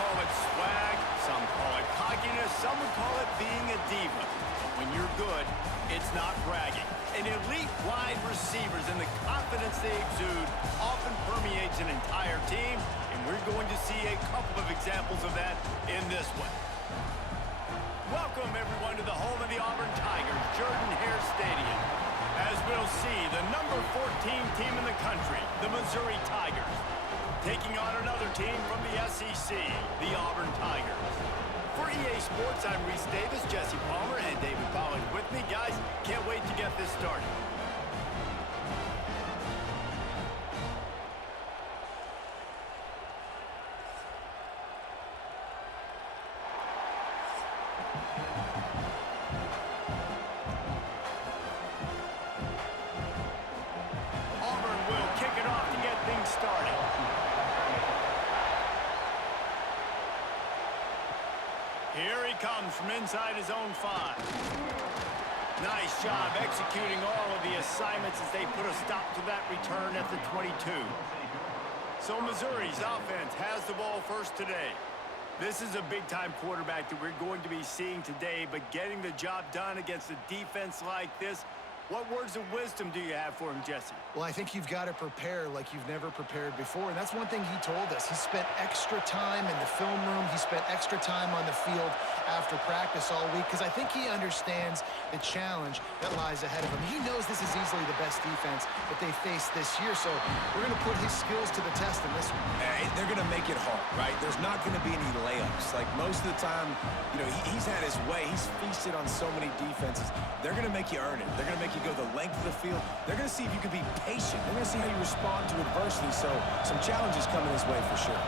call it swag, some call it cockiness, some would call it being a diva. But when you're good, it's not bragging. And elite wide receivers and the confidence they exude often permeates an entire team, and we're going to see a couple of examples of that in this one. Welcome, everyone, to the home of the Auburn Tigers, Jordan-Hare Stadium. As we'll see, the number 14 team in the country, the Missouri Tigers, taking on another team from the SEC, the Auburn Tigers. For EA Sports, I'm Reese Davis, Jesse Palmer, and David Pollack with me. Guys, can't wait to get this started. Auburn will kick it off to get things started. Here he comes from inside his own 5. Nice job executing all of the assignments as they put a stop to that return at the 22. So Missouri's offense has the ball first today. This is a big-time quarterback that we're going to be seeing today, but getting the job done against a defense like this, what words of wisdom do you have for him, Jesse? Well, I think you've got to prepare like you've never prepared before, and that's one thing he told us. He spent extra time in the film room. He spent extra time on the field after practice all week because I think he understands the challenge that lies ahead of him. He knows this is easily the best defense that they face this year, so we're going to put his skills to the test in this one. Hey, they're going to make it hard, right? There's not going to be any layups. Like most of the time, you know, he's had his way. He's feasted on so many defenses. They're going to make you earn it. They're going to make you go the length of the field. They're going to see if you can be patient. They're going to see how you respond to adversity. So some challenges coming his way for sure.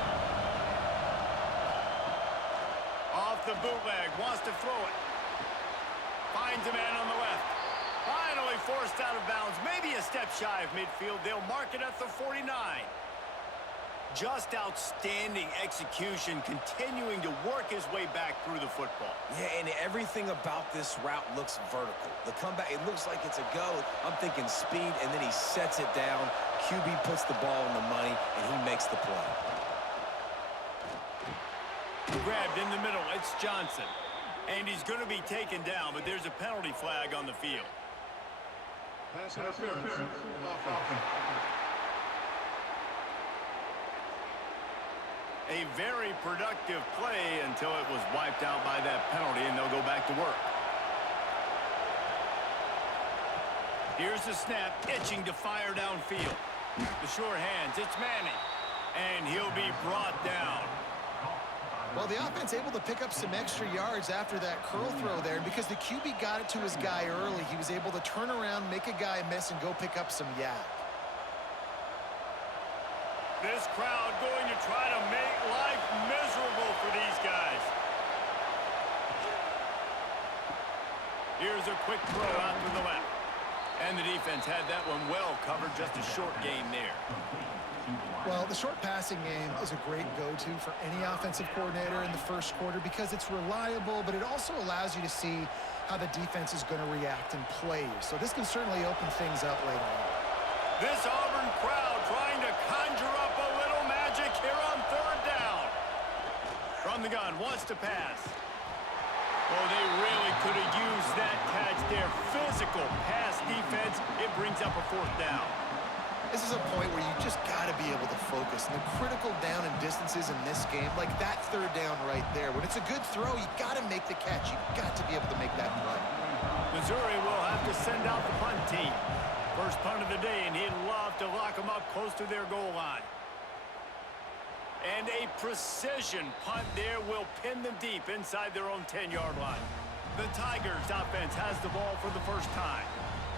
Off the bootleg, wants to throw it. Finds a man on the left. Finally forced out of bounds. Maybe a step shy of midfield. They'll mark it at the 49. Just outstanding execution, continuing to work his way back through the football. Yeah, and everything about this route looks vertical. The comeback, it looks like it's a go. I'm thinking speed, and then he sets it down. QB puts the ball in the money, and he makes the play. Grabbed in the middle, it's Johnson. And he's going to be taken down, but there's a penalty flag on the field. Pass interference. A very productive play until it was wiped out by that penalty, and they'll go back to work. Here's the snap, itching to fire downfield. The sure hands, it's Manning. And he'll be brought down. Well, the offense able to pick up some extra yards after that curl throw there. And because the QB got it to his guy early, he was able to turn around, make a guy miss, and go pick up some yak. This crowd going to try to make life miserable for these guys. Here's a quick throw out to the left. And the defense had that one well covered, just a short game there. Well, the short passing game is a great go-to for any offensive coordinator in the first quarter because it's reliable, but it also allows you to see how the defense is going to react and play you. So this can certainly open things up later on. This Auburn crowd trying to conjure up a little magic here on third down. From the gun, wants to pass. Oh, they really could have used that catch there. Physical pass defense. It brings up a fourth down. This is a point where you just got to be able to focus. And the critical down and distances in this game, like that third down right there, when it's a good throw, you got to make the catch. You got to be able to make that play. Missouri will have to send out the punt team. First punt of the day, and he'd love to lock them up close to their goal line. And a precision punt there will pin them deep inside their own 10-yard line. The Tigers offense has the ball for the first time.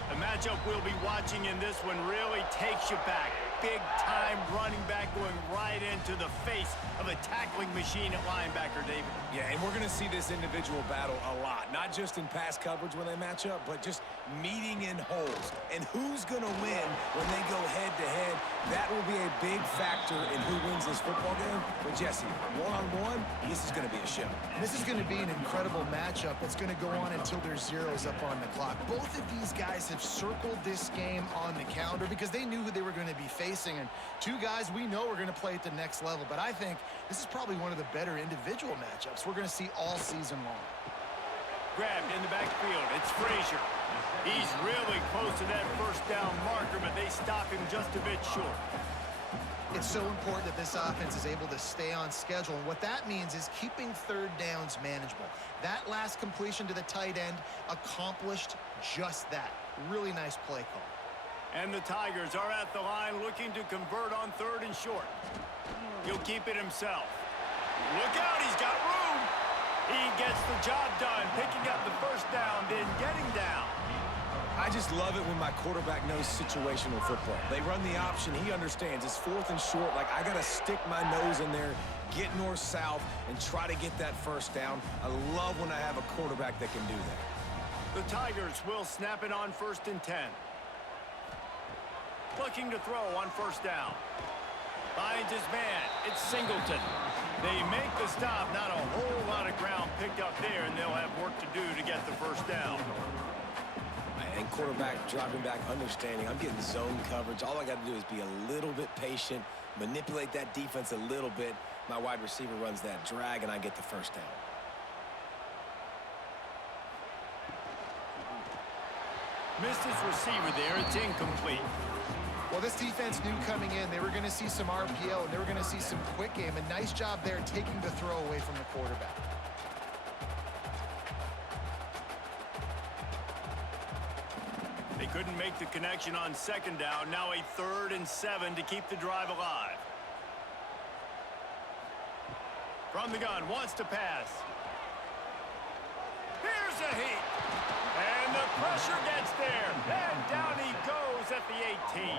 The matchup we'll be watching in this one really takes you back. Big-time running back going right into the face of a tackling machine at linebacker, David. Yeah, and we're going to see this individual battle a lot. Not just in pass coverage when they match up, but just meeting in holes. And who's going to win when they go head-to-head? That will be a big factor in who wins this football game. But, Jesse, one-on-one, this is going to be a show. This is going to be an incredible matchup that's going to go on until there's zeros up on the clock. Both of these guys have circled this game on the calendar because they knew who they were going to be facing facing, and two guys we know are going to play at the next level. But I think this is probably one of the better individual matchups we're going to see all season long. Grabbed in the backfield. It's Frazier. He's really close to that first down marker, but they stop him just a bit short. It's so important that this offense is able to stay on schedule, and what that means is keeping third downs manageable. That last completion to the tight end accomplished just that. Really nice play call. And the Tigers are at the line looking to convert on 3rd and short. He'll keep it himself. Look out, he's got room. He gets the job done, picking up the first down, then getting down. I just love it when my quarterback knows situational football. They run the option. He understands. It's 4th and short. Like, I got to stick my nose in there, get north-south, and try to get that first down. I love when I have a quarterback that can do that. The Tigers will snap it on 1st and 10. Looking to throw on 1st down. Finds his man. It's Singleton. They make the stop. Not a whole lot of ground picked up there, and they'll have work to do to get the first down. And quarterback dropping back, understanding I'm getting zone coverage. All I got to do is be a little bit patient, manipulate that defense a little bit. My wide receiver runs that drag, and I get the first down. Missed his receiver there. It's incomplete. Well, this defense knew coming in they were going to see some RPO, and they were going to see some quick game. A nice job there taking the throw away from the quarterback. They couldn't make the connection on 2nd down. Now a 3rd and 7 to keep the drive alive. From the gun, wants to pass. Here's a heat. And the pressure gets there. And down he goes at the 18.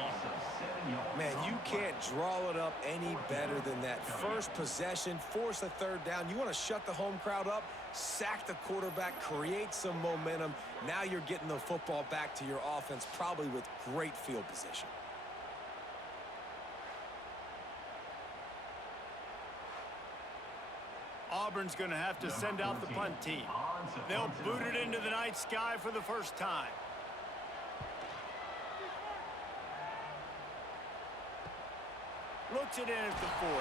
Man, you can't draw it up any better than that. First possession, force a 3rd down. You want to shut the home crowd up, sack the quarterback, create some momentum. Now you're getting the football back to your offense, probably with great field position. Auburn's going to have to send out the punt team. They'll boot it into the night sky for the first time. Looks it in at the 40.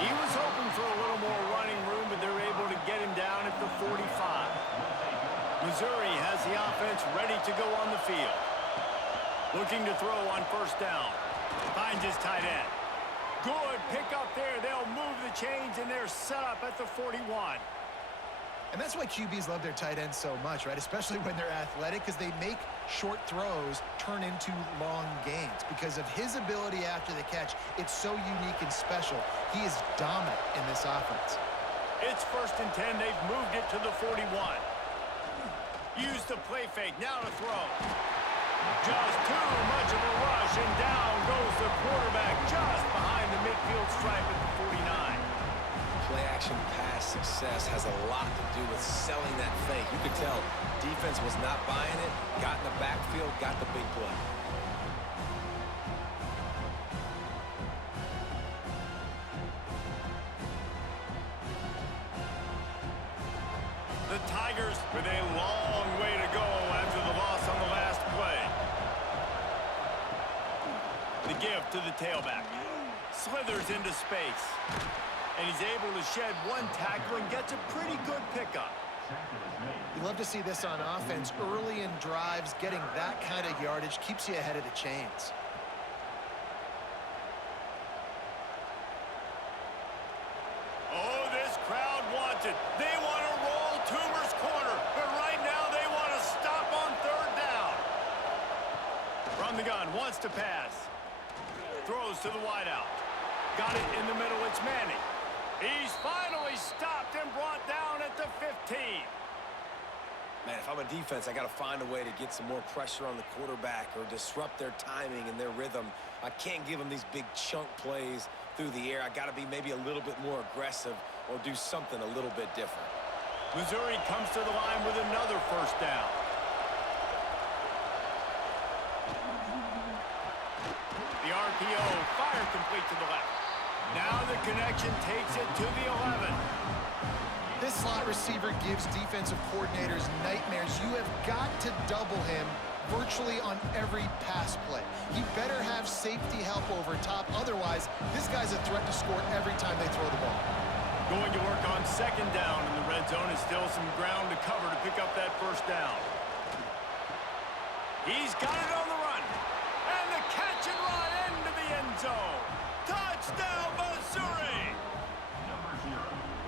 He was hoping for a little more running room, but they're able to get him down at the 45. Missouri has the offense ready to go on the field. Looking to throw on 1st down. Finds his tight end. Good pick up there. They'll move the chains, and they're set up at the 41. And that's why QBs love their tight ends so much, right? Especially when they're athletic, because they make short throws turn into long gains. Because of his ability after the catch, it's so unique and special. He is dominant in this offense. It's 1st and 10. They've moved it to the 41. Use the play fake. Now to throw. Just too much of a rush, and down goes the quarterback just behind the midfield stripe at the 49. Play-action pass success has a lot to do with selling that fake. You could tell defense was not buying it, got in the backfield, got the big play. The Tigers with a long way to go after the loss on the last play. The give to the tailback. Slithers into space. And he's able to shed one tackle and gets a pretty good pickup. You love to see this on offense. Early in drives, getting that kind of yardage keeps you ahead of the chains. Oh, this crowd wants it. They want to roll Toomer's corner, but right now they want to stop on 3rd down. From the gun, wants to pass. Throws to the wideout. Got it in the middle, it's Manning. He's finally stopped and brought down at the 15. Man, if I'm a defense, I got to find a way to get some more pressure on the quarterback or disrupt their timing and their rhythm. I can't give them these big chunk plays through the air. I got to be maybe a little bit more aggressive or do something a little bit different. Missouri comes to the line with another 1st down. The RPO, fire complete to the left. Now the connection takes it to the 11. This slot receiver gives defensive coordinators nightmares. You have got to double him virtually on every pass play. He better have have safety help over top. Otherwise, this guy's a threat to score every time they throw the ball. Going to work on second down in the red zone, is still some ground to cover to pick up that first down. He's got it on the run. And the catch and run into the end zone. Touchdown, Missouri!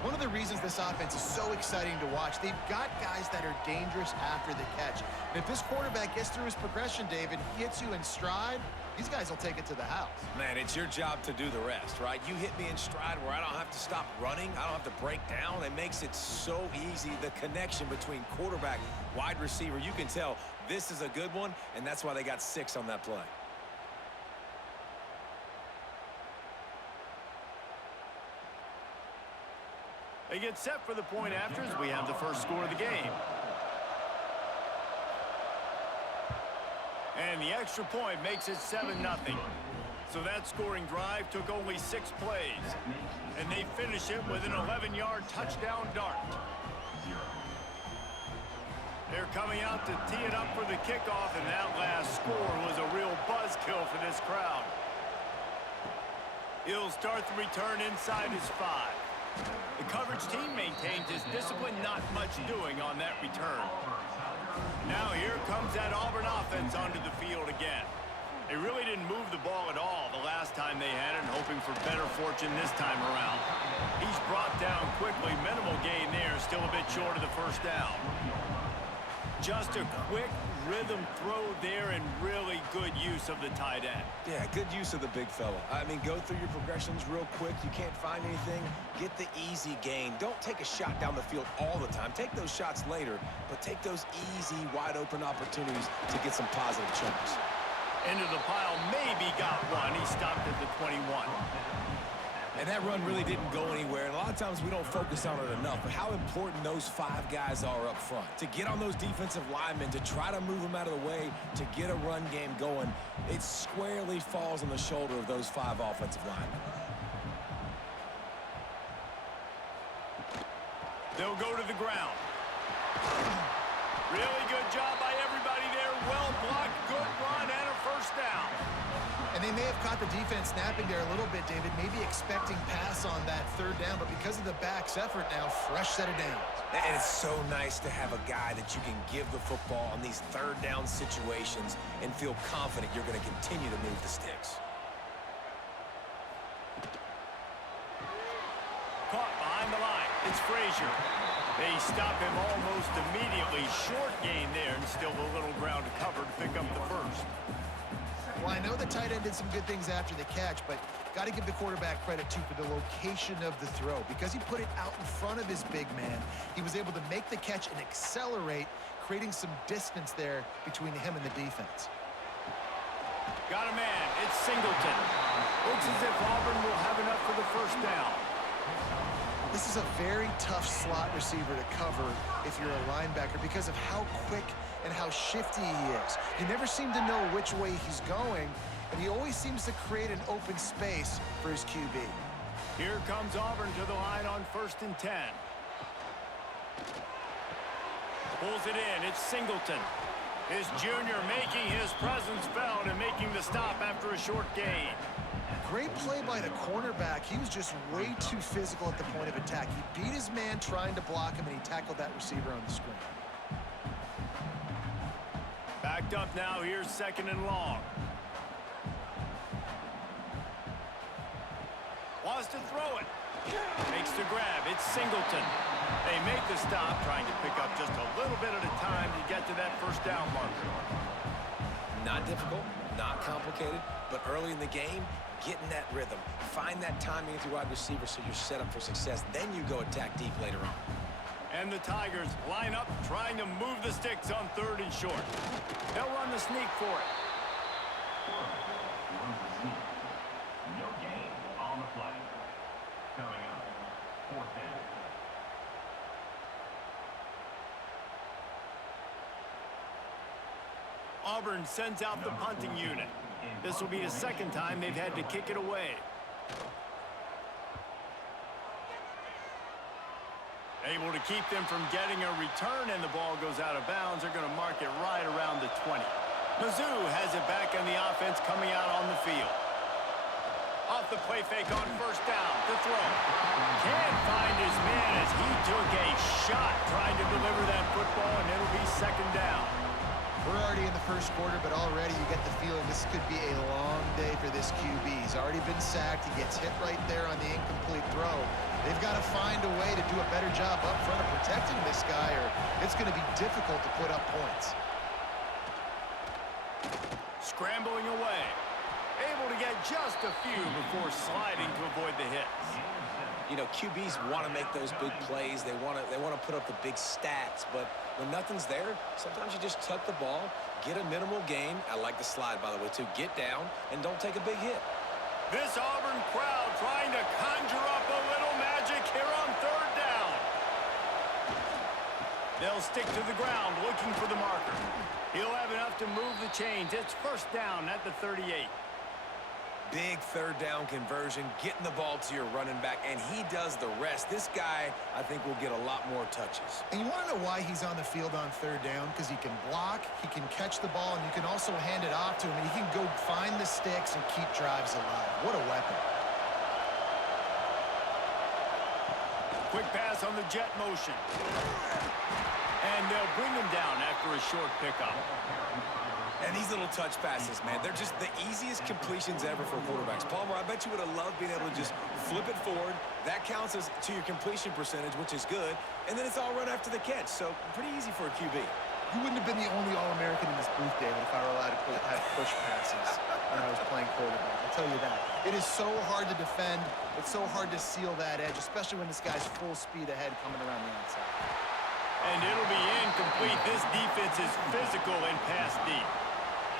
One of the reasons this offense is so exciting to watch, they've got guys that are dangerous after the catch. And if this quarterback gets through his progression, David, he hits you in stride, these guys will take it to the house. Man, it's your job to do the rest, right? You hit me in stride where I don't have to stop running. I don't have to break down. It makes it so easy. The connection between quarterback, wide receiver, you can tell this is a good one, and that's why they got 6 on that play. They get set for the point after as we have the first score of the game. And the extra point makes it 7-0. So that scoring drive took only 6 plays. And they finish it with an 11-yard touchdown dart. They're coming out to tee it up for the kickoff, and that last score was a real buzzkill for this crowd. He'll start the return inside his 5. The coverage team maintains his discipline, not much doing on that return. Now here comes that Auburn offense onto the field again. They really didn't move the ball at all the last time they had it, and hoping for better fortune this time around. He's brought down quickly. Minimal gain there, still a bit short of the first down. Just a quick rhythm throw there, and really good use of the tight end. Yeah, good use of the big fella. I mean, go through your progressions real quick. You can't find anything. Get the easy gain. Don't take a shot down the field all the time. Take those shots later, but take those easy, wide-open opportunities to get some positive chunks. Into the pile, maybe got one. He stopped at the 21. And that run really didn't go anywhere. And a lot of times we don't focus on it enough, but how important those 5 guys are up front. To get on those defensive linemen, to try to move them out of the way, to get a run game going, it squarely falls on the shoulder of those 5 offensive linemen. They'll go to the ground. Really good job by everybody there. Well blocked, good run, and a first down. And they may have caught the defense snapping there a little bit, David, maybe expecting pass on that 3rd down, but because of the back's effort now, fresh set of downs. And it's so nice to have a guy that you can give the football on these 3rd down situations and feel confident you're going to continue to move the sticks. Caught behind the line. It's Frazier. They stop him almost immediately. Short gain there, and still a little ground to cover to pick up the first. Well, I know the tight end did some good things after the catch, but got to give the quarterback credit, too, for the location of the throw. Because he put it out in front of his big man, he was able to make the catch and accelerate, creating some distance there between him and the defense. Got a man. It's Singleton. Looks as if Auburn will have enough for the first down. This is a very tough slot receiver to cover if you're a linebacker because of how quick and how shifty he is. You never seem to know which way he's going, and he always seems to create an open space for his QB. Here comes Auburn to the line on 1st and 10. Pulls it in. It's Singleton. His junior making his presence felt and making the stop after a short gain. Great play by the cornerback. He was just way too physical at the point of attack. He beat his man trying to block him, and he tackled that receiver on the screen. Backed up now. Here's 2nd and long. Wants to throw it. Makes the grab. It's Singleton. They make the stop, trying to pick up just a little bit at a time to get to that first down marker. Not difficult, not complicated, but early in the game, getting that rhythm. Find that timing with your wide receiver so you're set up for success. Then you go attack deep later on. And the Tigers line up, trying to move the sticks on 3rd and short. They'll run the sneak for it. No gain on the play. Coming up, 4th down. Auburn sends out the punting unit. This will be the 2nd time they've had to kick it away. Able to keep them from getting a return, and the ball goes out of bounds. They're going to mark it right around the 20. Mizzou has it back on the offense coming out on the field. Off the play fake on first down. The throw. Can't find his man as he took a shot trying to deliver that football, and it'll be second down. We're already in the first quarter, but already you get the feeling this could be a long day for this QB. He's already been sacked. He gets hit right there on the incomplete throw. They've got to find a way to do a better job up front of protecting this guy, or it's going to be difficult to put up points. Scrambling away. Able to get just a few before sliding to avoid the hits. You know, QBs want to make those big plays. They want to put up the big stats, but when nothing's there, sometimes you just tuck the ball, get a minimal gain. I like the slide, by the way, too. Get down and don't take a big hit. This Auburn crowd trying to conjure up a little magic here on third down. They'll stick to the ground looking for the marker. He'll have enough to move the chains. It's first down at the 38. Big third down conversion, getting the ball to your running back, and he does the rest. This guy, I think, will get a lot more touches. And you want to know why he's on the field on third down? Because he can block, he can catch the ball, and you can also hand it off to him, and he can go find the sticks and keep drives alive. What a weapon. Quick pass on the jet motion. And they'll bring him down after a short pickup. And these little touch passes, man, they're just the easiest completions ever for quarterbacks. Palmer, I bet you would have loved being able to just flip it forward. That counts as to your completion percentage, which is good. And then it's all run after the catch. So pretty easy for a QB. You wouldn't have been the only All-American in this booth, David, if I were allowed to have push passes when I was playing quarterback. I'll tell you that. It is so hard to defend. It's so hard to seal that edge, especially when this guy's full speed ahead coming around the outside. And it'll be incomplete. This defense is physical and pass deep.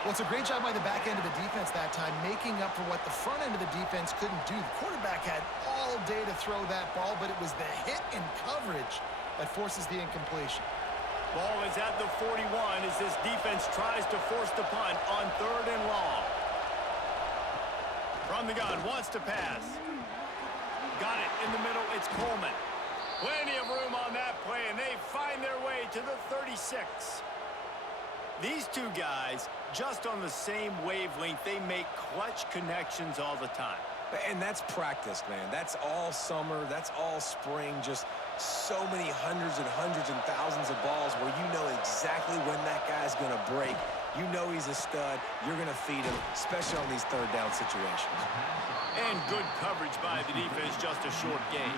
Well, it's a great job by the back end of the defense that time, making up for what the front end of the defense couldn't do. The quarterback had all day to throw that ball, but it was the hit and coverage that forces the incompletion. Ball is at the 41 as this defense tries to force the punt on third and long. From the gun, wants to pass. Got it in the middle, it's Coleman. Plenty of room on that play, and they find their way to the 36. These two guys, just on the same wavelength, they make clutch connections all the time. And that's practice, man. That's all summer. That's all spring. Just so many hundreds and thousands of balls where you know exactly when that guy's going to break. You know he's a stud. You're going to feed him, especially on these third down situations. And good coverage by the defense, just a short gain.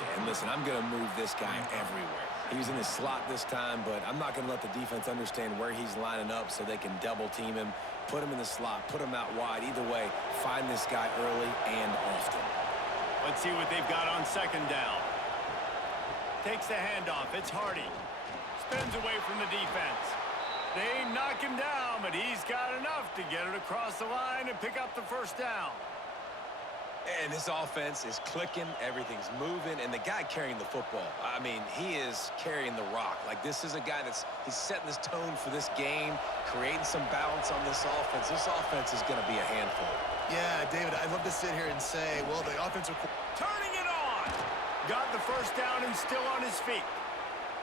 Yeah, and listen, I'm going to move this guy everywhere. He was in the slot this time, but I'm not going to let the defense understand where he's lining up so they can double team him, put him in the slot, put him out wide. Either way, find this guy early and often. Let's see what they've got on second down. Takes the handoff. It's Hardy. Spins away from the defense. They knock him down, but he's got enough to get it across the line and pick up the first down. And this offense is clicking, everything's moving, and the guy carrying the football, I mean, he is carrying the rock. Like, this is a guy he's setting this tone for this game, creating some balance on this offense. This offense is going to be a handful. Yeah, David, I'd love to sit here and say, well, the offensive... Turning it on! Got the first down and still on his feet.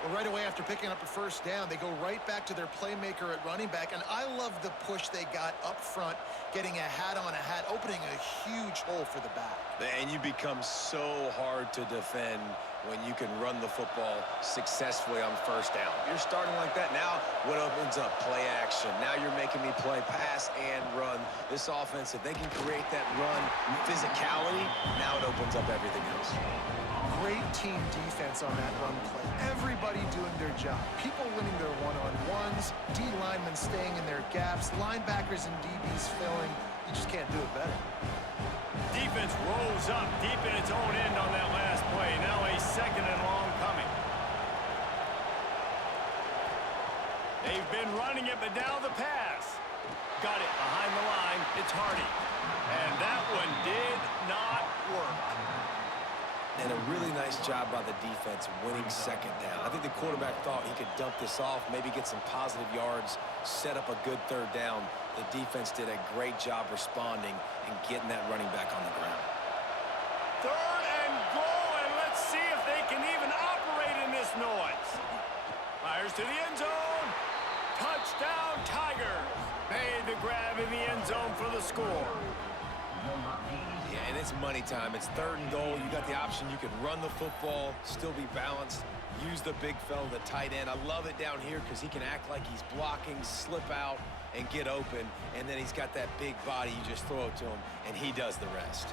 Well, right away after picking up a first down, they go right back to their playmaker at running back, and I love the push they got up front, getting a hat on a hat, opening a huge hole for the back. And you become so hard to defend when you can run the football successfully on first down. You're starting like that. Now what opens up? Play action. Now you're making me play pass and run. This offense, if they can create that run physicality, now it opens up everything else. Great team defense on that run play. Everybody doing their job. People winning their one-on-ones, D linemen staying in their gaps, linebackers and DBs filling. You just can't do it better. Defense rolls up deep in its own end on that last play. Now a second and long coming. They've been running it, but now the pass. Got it behind the line. It's Hardy. And that one did not work. And a really nice job by the defense winning second down. I think the quarterback thought he could dump this off, maybe get some positive yards, set up a good third down. The defense did a great job responding and getting that running back on the ground. Third and goal, and let's see if they can even operate in this noise. Fires to the end zone. Touchdown, Tigers! Made the grab in the end zone for the score. Yeah, and it's money time. It's 3rd and goal. You got the option. You can run the football, still be balanced, use the big fella, the tight end. I love it down here because he can act like he's blocking, slip out, and get open. And then he's got that big body. You just throw it to him, and he does the rest.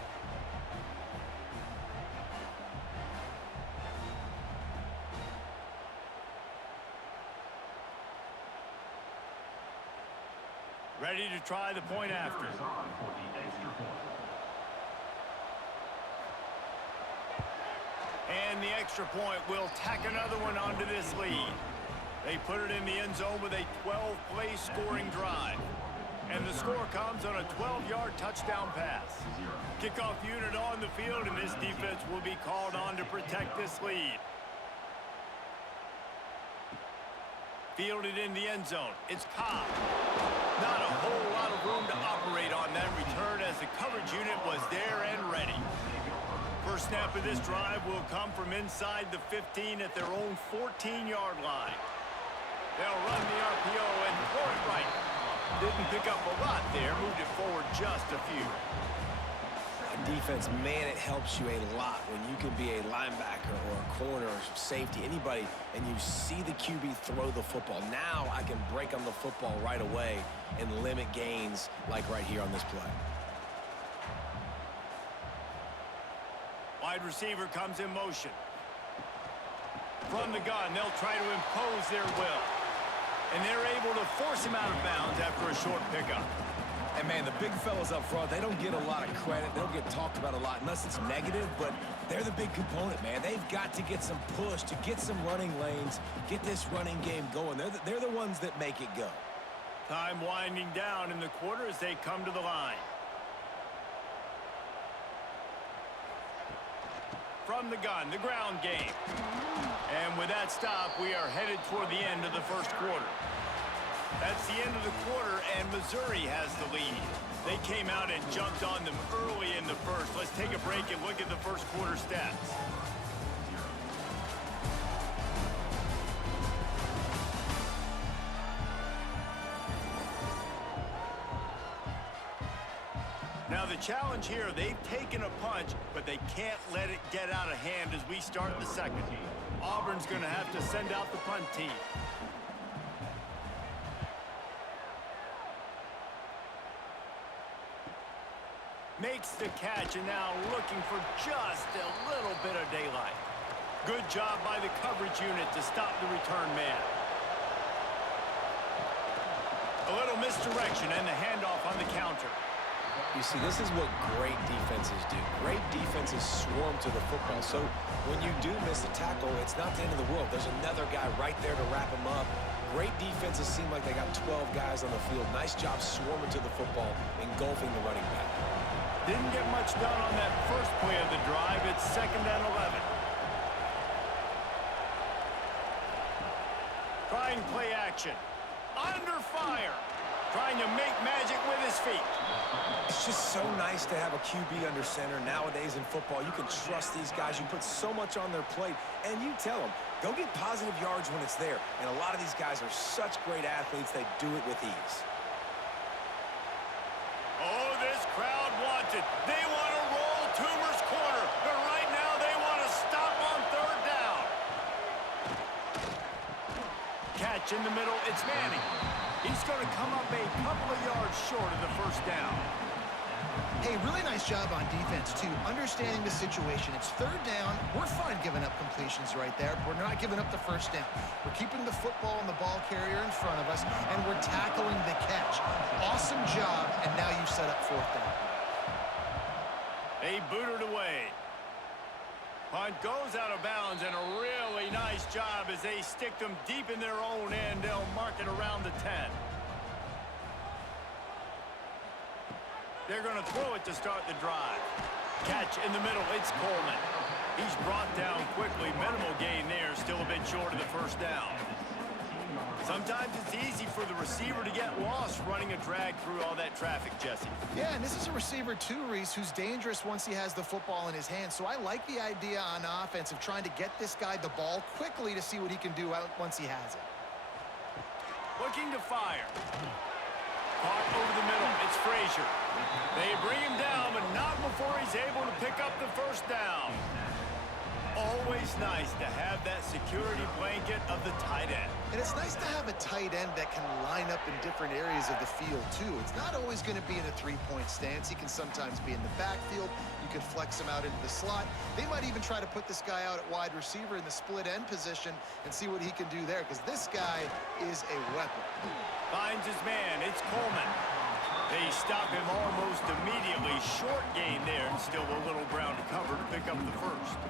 Ready to try the point after. And the extra point will tack another one onto this lead. They put it in the end zone with a 12-play scoring drive. And the score comes on a 12-yard touchdown pass. Kickoff unit on the field, and this defense will be called on to protect this lead. Fielded in the end zone. It's Cobb. Not a whole lot of room to operate on that return as the coverage unit was there and ready. First snap of this drive will come from inside the 15 at their own 14-yard line. They'll run the RPO and throw it right. Didn't pick up a lot there, moved it forward just a few. Defense, man, it helps you a lot when you can be a linebacker or a corner or safety, anybody, and you see the QB throw the football. Now I can break on the football right away and limit gains like right here on this play. Wide receiver comes in motion. From the gun, they'll try to impose their will. And they're able to force him out of bounds after a short pickup. And, man, the big fellas up front, they don't get a lot of credit. They don't get talked about a lot unless it's negative, but they're the big component, man. They've got to get some push, to get some running lanes, get this running game going. They're the ones that make it go. Time winding down in the quarter as they come to the line. From the gun, the ground game. And with that stop, we are headed toward the end of the first quarter. That's the end of the quarter, and Missouri has the lead. They came out and jumped on them early in the first. Let's take a break and look at the first quarter stats. Now the challenge here, they've taken a punch, but they can't let it get out of hand as we start the second. Auburn's going to have to send out the punt team. Makes the catch, and now looking for just a little bit of daylight. Good job by the coverage unit to stop the return man. A little misdirection and the handoff on the counter. You see, this is what great defenses do. Great defenses swarm to the football. So when you do miss a tackle, it's not the end of the world. There's another guy right there to wrap him up. Great defenses seem like they got 12 guys on the field. Nice job swarming to the football, engulfing the running back. Didn't get much done on that first play of the drive. It's 2nd and 11. Trying play action. Under fire. Trying to make magic with his feet. It's just so nice to have a QB under center. Nowadays in football, you can trust these guys. You put so much on their plate, and you tell them, go get positive yards when it's there. And a lot of these guys are such great athletes, they do it with ease. Oh, this crowd wants it. They want to roll Toomer's corner, but right now they want to stop on 3rd down. Catch in the middle, it's Manning. He's going to come up a couple of yards short of the first down. Hey, really nice job on defense, too, understanding the situation. It's 3rd down. We're fine giving up completions right there, but we're not giving up the first down. We're keeping the football and the ball carrier in front of us, and we're tackling the catch. Awesome job, and now you've set up 4th down. They boot it away. Punt goes out of bounds, and a really nice job as they stick them deep in their own end. They'll mark it around the 10. They're going to throw it to start the drive. Catch in the middle. It's Coleman. He's brought down quickly. Minimal gain there. Still a bit short of the first down. Sometimes it's easy for the receiver to get lost running a drag through all that traffic, Jesse. Yeah, and this is a receiver, too, Reese, who's dangerous once he has the football in his hands. So I like the idea on offense of trying to get this guy the ball quickly to see what he can do once he has it. Looking to fire. Caught over the middle. It's Frazier. They bring him down, but not before he's able to pick up the first down. Always nice to have that security blanket of the tight end. And it's nice to have a tight end that can line up in different areas of the field, too. It's not always going to be in a three-point stance. He can sometimes be in the backfield. You can flex him out into the slot. They might even try to put this guy out at wide receiver in the split end position and see what he can do there, because this guy is a weapon. Finds his man. It's Coleman. They stop him almost immediately. Short gain there, and still a little ground to cover to pick up the first.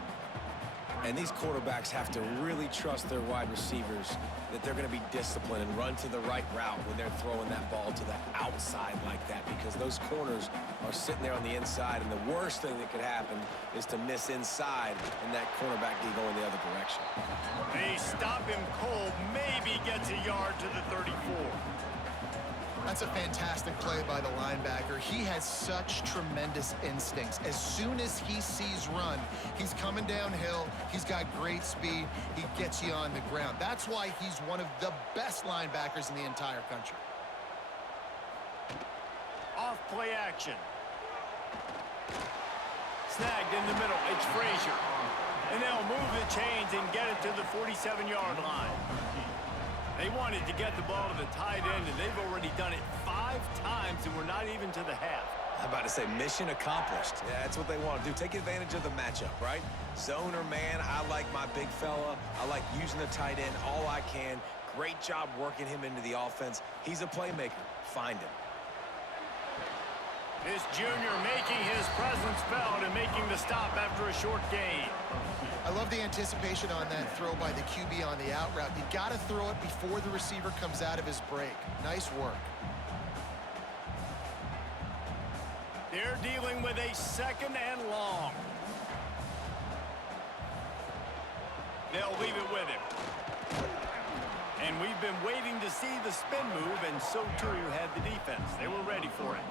And these quarterbacks have to really trust their wide receivers that they're going to be disciplined and run to the right route when they're throwing that ball to the outside like that, because those corners are sitting there on the inside, and the worst thing that could happen is to miss inside and that cornerback be going the other direction. They stop him cold, maybe gets a yard to the 34. That's a fantastic play by the linebacker. He has such tremendous instincts. As soon as he sees run, he's coming downhill. He's got great speed. He gets you on the ground. That's why he's one of the best linebackers in the entire country. Off play action. Snagged in the middle. It's Frazier. And they'll move the chains and get it to the 47-yard line. They wanted to get the ball to the tight end, and they've already done it 5 times, and we're not even to the half. I'm about to say mission accomplished. Yeah, that's what they want to do. Take advantage of the matchup, right? Zone or man, I like my big fella. I like using the tight end all I can. Great job working him into the offense. He's a playmaker. Find him. This junior making his presence felt and making the stop after a short gain. I love the anticipation on that throw by the QB on the out route. You got to throw it before the receiver comes out of his break. Nice work. They're dealing with a 2nd and long. They'll leave it with him. And we've been waiting to see the spin move, and so too had the defense. They were ready for it.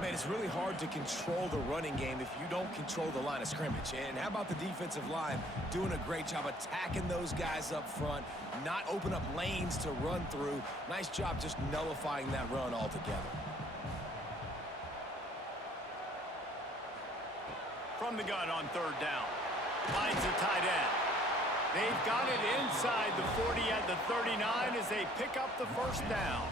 Man, it's really hard to control the running game if you don't control the line of scrimmage. And how about the defensive line doing a great job attacking those guys up front, not open up lanes to run through. Nice job just nullifying that run altogether. From the gun on 3rd down. Finds the tight end. They've got it inside the 40 at the 39 as they pick up the first down.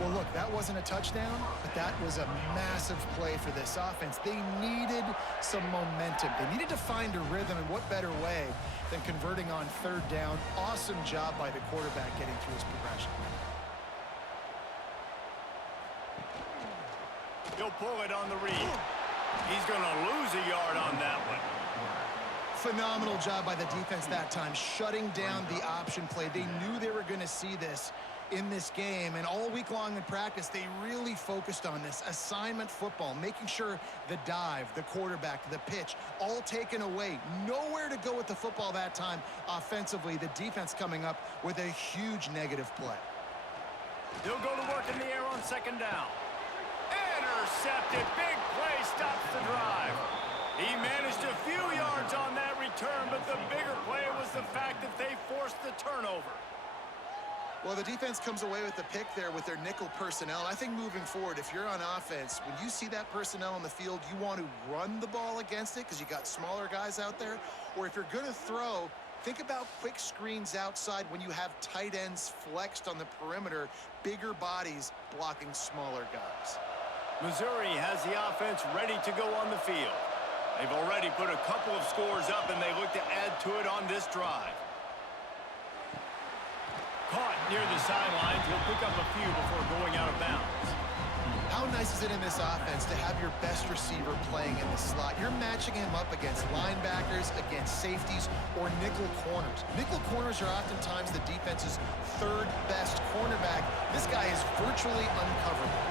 Well, look, that wasn't a touchdown, but that was a massive play for this offense. They needed some momentum. They needed to find a rhythm, and what better way than converting on 3rd down. Awesome job by the quarterback getting through his progression. He'll pull it on the read. He's going to lose a yard on that one. Phenomenal job by the defense that time, shutting down the option play. They knew they were going to see this in this game, and all week long in practice, they really focused on this assignment football, making sure the dive, the quarterback, the pitch, all taken away. Nowhere to go with the football that time offensively. The defense coming up with a huge negative play. He'll go to work in the air on 2nd down. Intercepted. Big play stops the drive. He managed a few yards on that return, but the bigger play was the fact that they forced the turnover. Well, the defense comes away with the pick there with their nickel personnel. I think moving forward, if you're on offense, when you see that personnel on the field, you want to run the ball against it because you got smaller guys out there. Or if you're going to throw, think about quick screens outside when you have tight ends flexed on the perimeter, bigger bodies blocking smaller guys. Missouri has the offense ready to go on the field. They've already put a couple of scores up, and they look to add to it on this drive. Caught near the sidelines. He'll pick up a few before going out of bounds. How nice is it in this offense to have your best receiver playing in the slot? You're matching him up against linebackers, against safeties, or nickel corners. Nickel corners are oftentimes the defense's 3rd best cornerback. This guy is virtually uncoverable.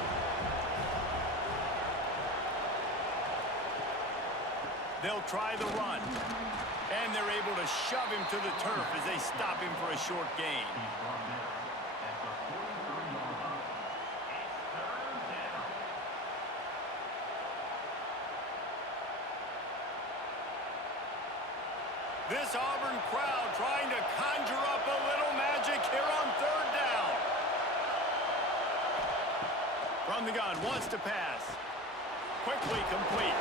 They'll try the run. And they're able to shove him to the turf as they stop him for a short gain. This Auburn crowd trying to conjure up a little magic here on 3rd From the gun, wants to pass. Quickly complete.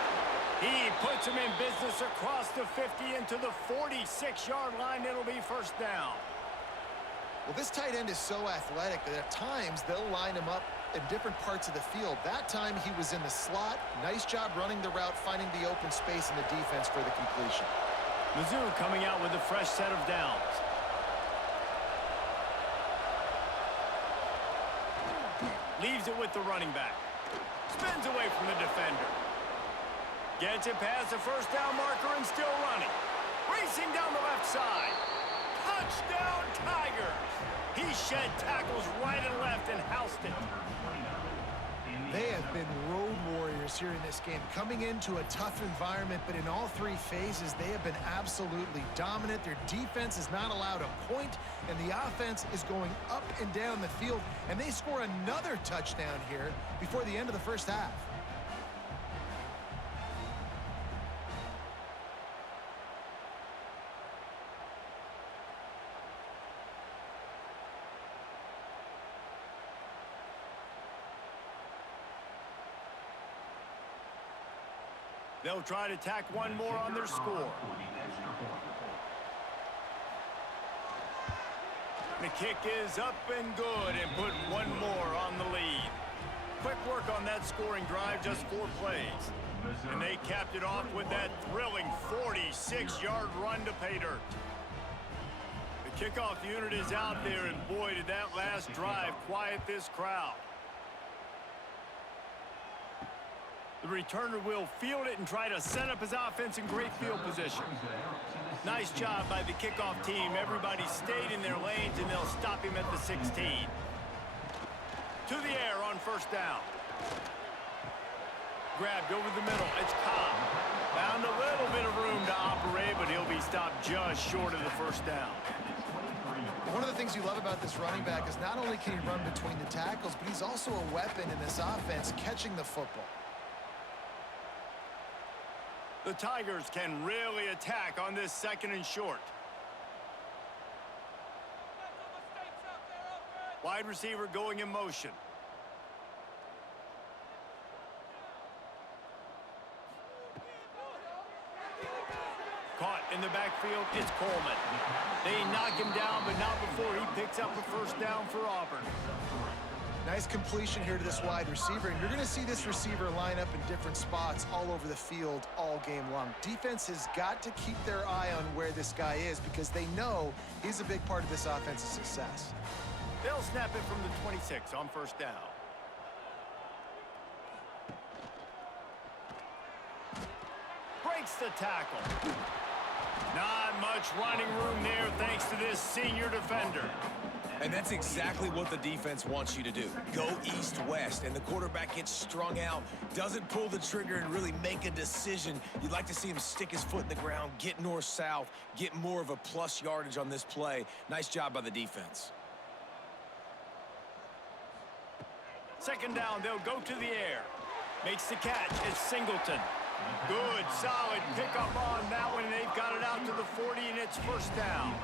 He puts him in business across the 50 into the 46-yard line. It'll be first down. Well, this tight end is so athletic that at times they'll line him up in different parts of the field. That time he was in the slot. Nice job running the route, finding the open space in the defense for the completion. Mizzou coming out with a fresh set of downs. Leaves it with the running back. Spins away from the defender. Gets it past the first down marker and still running. Racing down the left side. Touchdown, Tigers! He shed tackles right and left and housed it. They have been road warriors here in this game, coming into a tough environment, but in all three phases, they have been absolutely dominant. Their defense is not allowed a point, and the offense is going up and down the field, and they score another touchdown here before the end of the first half. They'll try to tack one more on their score. The kick is up and good and put one more on the lead. Quick work on that scoring drive, just 4 plays. And they capped it off with that thrilling 46-yard run to pay dirt. The kickoff unit is out there, and boy, did that last drive quiet this crowd. The returner will field it and try to set up his offense in great field position. Nice job by the kickoff team. Everybody stayed in their lanes, and they'll stop him at the 16. To the air on first down. Grabbed over the middle. It's Cobb. Found a little bit of room to operate, but he'll be stopped just short of the first down. One of the things you love about this running back is not only can he run between the tackles, but he's also a weapon in this offense, catching the football. The Tigers can really attack on this 2nd and short. Wide receiver going in motion. Caught in the backfield, it's Coleman. They knock him down, but not before he picks up a first down for Auburn. Nice completion here to this wide receiver, and you're going to see this receiver line up in different spots all over the field all game long. Defense has got to keep their eye on where this guy is because they know he's a big part of this offense's success. They'll snap it from the 26 on first down. Breaks the tackle. Not much running room there thanks to this senior defender. And that's exactly what the defense wants you to do. Go east-west, and the quarterback gets strung out, doesn't pull the trigger and really make a decision. You'd like to see him stick his foot in the ground, get north-south, get more of a plus yardage on this play. Nice job by the defense. 2nd down, they'll go to the air. Makes the catch, it's Singleton. Good, solid pickup on that one, and they've got it out to the 40, and it's first down.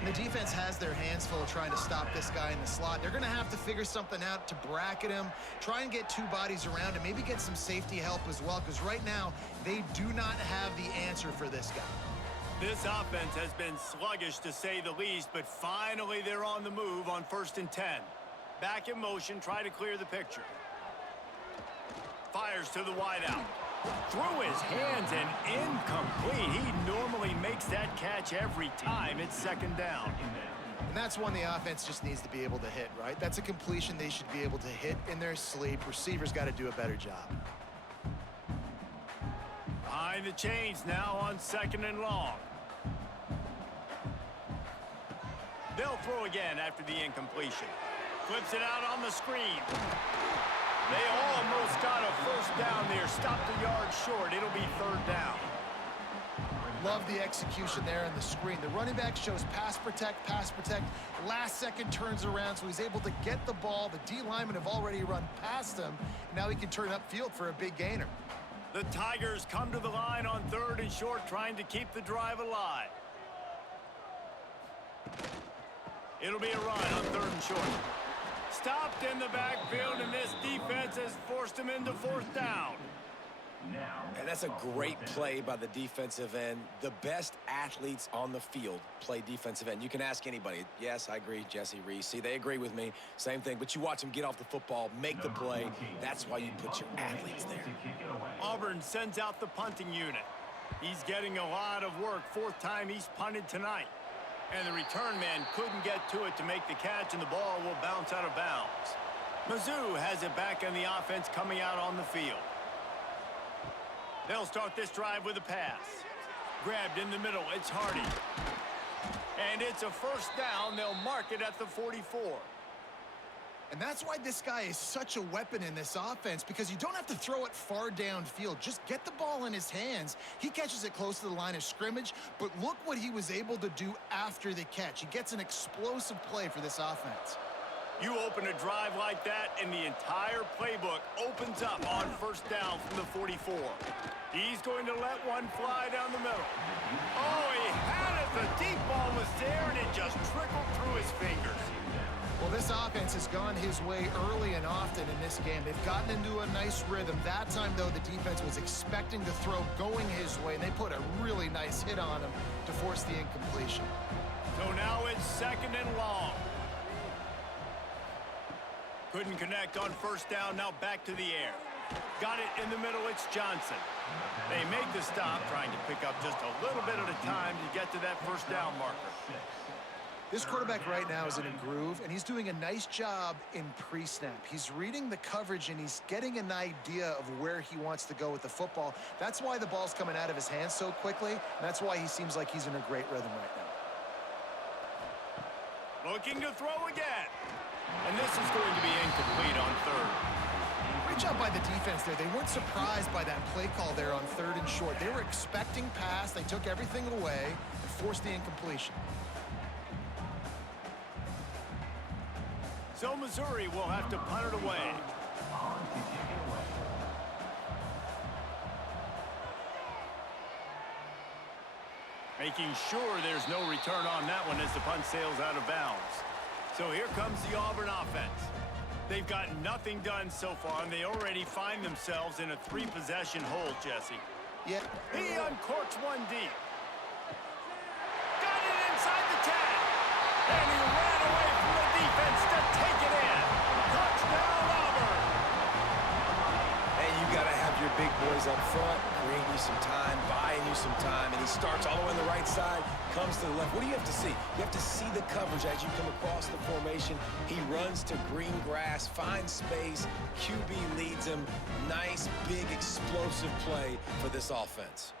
And the defense has their hands full trying to stop this guy in the slot. They're going to have to figure something out to bracket him, try and get 2 bodies around him, maybe get some safety help as well, because right now they do not have the answer for this guy. This offense has been sluggish to say the least, but finally they're on the move on 1st and 10. Back in motion, try to clear the picture. Fires to the wideout. Through his hands and incomplete. He normally makes that catch every time. It's 2nd down. And that's one the offense just needs to be able to hit, right? That's a completion they should be able to hit in their sleep. Receivers got to do a better job. Behind the chains now on 2nd and long. They'll throw again after the incompletion. Flips it out on the screen. They almost got a first down there. Stopped a yard short. It'll be 3rd down. Love the execution there on the screen. The running back shows pass protect. Last second turns around, so he's able to get the ball. The D linemen have already run past him. And now he can turn upfield for a big gainer. The Tigers come to the line on 3rd and short, trying to keep the drive alive. It'll be a run on 3rd and short. stopped in the backfield, and this defense has forced him into fourth down. And that's a great play by the defensive end. The best athletes on the field play defensive end. You can ask anybody. Yes, I agree, Jesse Reese. See, they agree with me. Same thing. But you watch them get off the football, make the play. That's why you put your athletes there. Auburn sends out the punting unit. He's getting a lot of work. Fourth time he's punted tonight. And the return man couldn't get to it to make the catch, and the ball will bounce out of bounds. Mizzou has it back on the offense coming out on the field. They'll start this drive with a pass. Grabbed in the middle, it's Hardy. And it's a first down. They'll mark it at the 44. And that's why this guy is such a weapon in this offense, because you don't have to throw it far downfield. Just get the ball in his hands. He catches it close to the line of scrimmage, but look what he was able to do after the catch. He gets an explosive play for this offense. You open a drive like that, and the entire playbook opens up on first down from the 44. He's going to let one fly down the middle. Oh, he had it. The deep ball was there, and it just trickled through his fingers. Well, this offense has gone his way early and often in this game. They've gotten into a nice rhythm. That time, though, the defense was expecting the throw going his way, and they put a really nice hit on him to force the incompletion. So now it's second and long. Couldn't connect on first down. Now back to the air. Got it in the middle. It's Johnson. They make the stop, trying to pick up just a little bit at a time to get to that first down marker. This quarterback right now is in a groove, and he's doing a nice job in pre-snap. He's reading the coverage, and he's getting an idea of where he wants to go with the football. That's why the ball's coming out of his hands so quickly, and that's why he seems like he's in a great rhythm right now. Looking to throw again. And this is going to be incomplete on third. Great job by the defense there. They weren't surprised by that play call there on third and short. They were expecting pass. They took everything away and forced the incompletion. So Missouri will have to punt it away. Making sure there's no return on that one as the punt sails out of bounds. So here comes the Auburn offense. They've got nothing done so far, and they already find themselves in a three-possession hole, Jesse. Yeah. He uncorks one deep. Got it inside the 10. And he ran away from the defense to take it in. Touchdown, Auburn. And you got to have your big boys up front, creating you some time, buying you some time, and he starts all the way on the right side, comes to the left. What do you have to see? You have to see the coverage as you come across the formation. He runs to green grass, finds space, QB leads him. Nice, big, explosive play for this offense.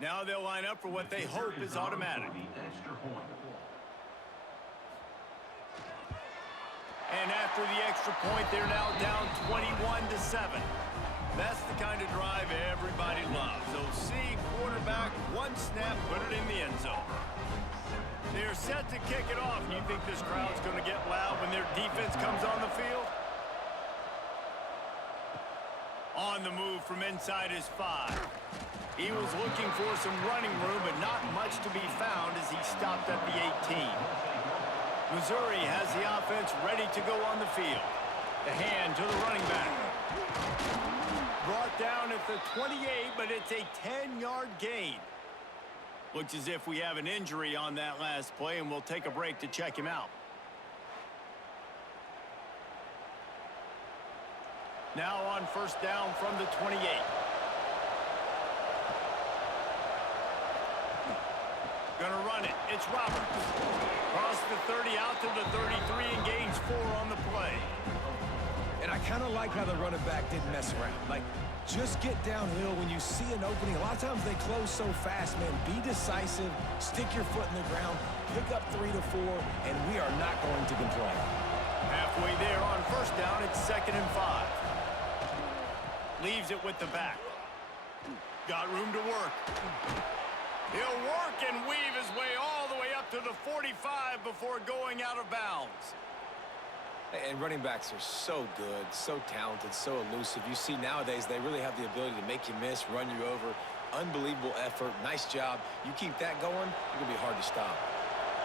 Now they'll line up for what they hope is automatic. And after the extra point, they're now down 21-7. That's the kind of drive everybody loves. OC, quarterback, one snap, put it in the end zone. They're set to kick it off. You think this crowd's going to get loud when their defense comes on the field? On the move from inside his 5. He was looking for some running room, but not much to be found as he stopped at the 18. Missouri has the offense ready to go on the field. The hand to the running back. Brought down at the 28, but it's a 10-yard gain. Looks as if we have an injury on that last play, and we'll take a break to check him out. Now on first down from the 28. Gonna run it. It's Roberts. Across the 30 out to the 33 and gains 4 on the play. And I kind of like how the running back didn't mess around. Like, just get downhill when you see an opening. A lot of times they close so fast, man. Be decisive, stick your foot in the ground, pick up 3 to 4, and we are not going to complain. Halfway there on first down, it's 2nd and 5. Leaves it with the back. Got room to work. He'll work and weave his way all the way up to the 45 before going out of bounds. And running backs are so good, so talented, so elusive. You see nowadays they really have the ability to make you miss, run you over. Unbelievable effort. Nice job. You keep that going, you're going to be hard to stop.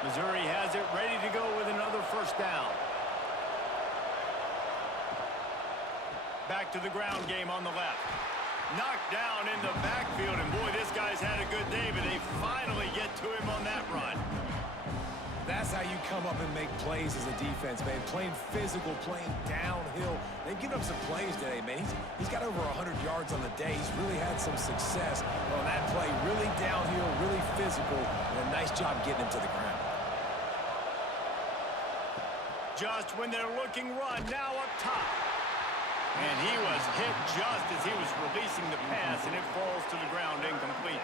Missouri has it ready to go with another first down. Back to the ground game on the left. Knocked down in the backfield, and boy, this guy's had a good day, but they finally get to him on that run. That's how you come up and make plays as a defense, man. Playing physical, playing downhill. They've given up some plays today, man. He's got over 100 yards on the day. He's really had some success on that play. Really downhill, really physical, and a nice job getting him to the ground. Just when they're looking run, now up top. And he was hit just as he was releasing the pass, and it falls to the ground incomplete.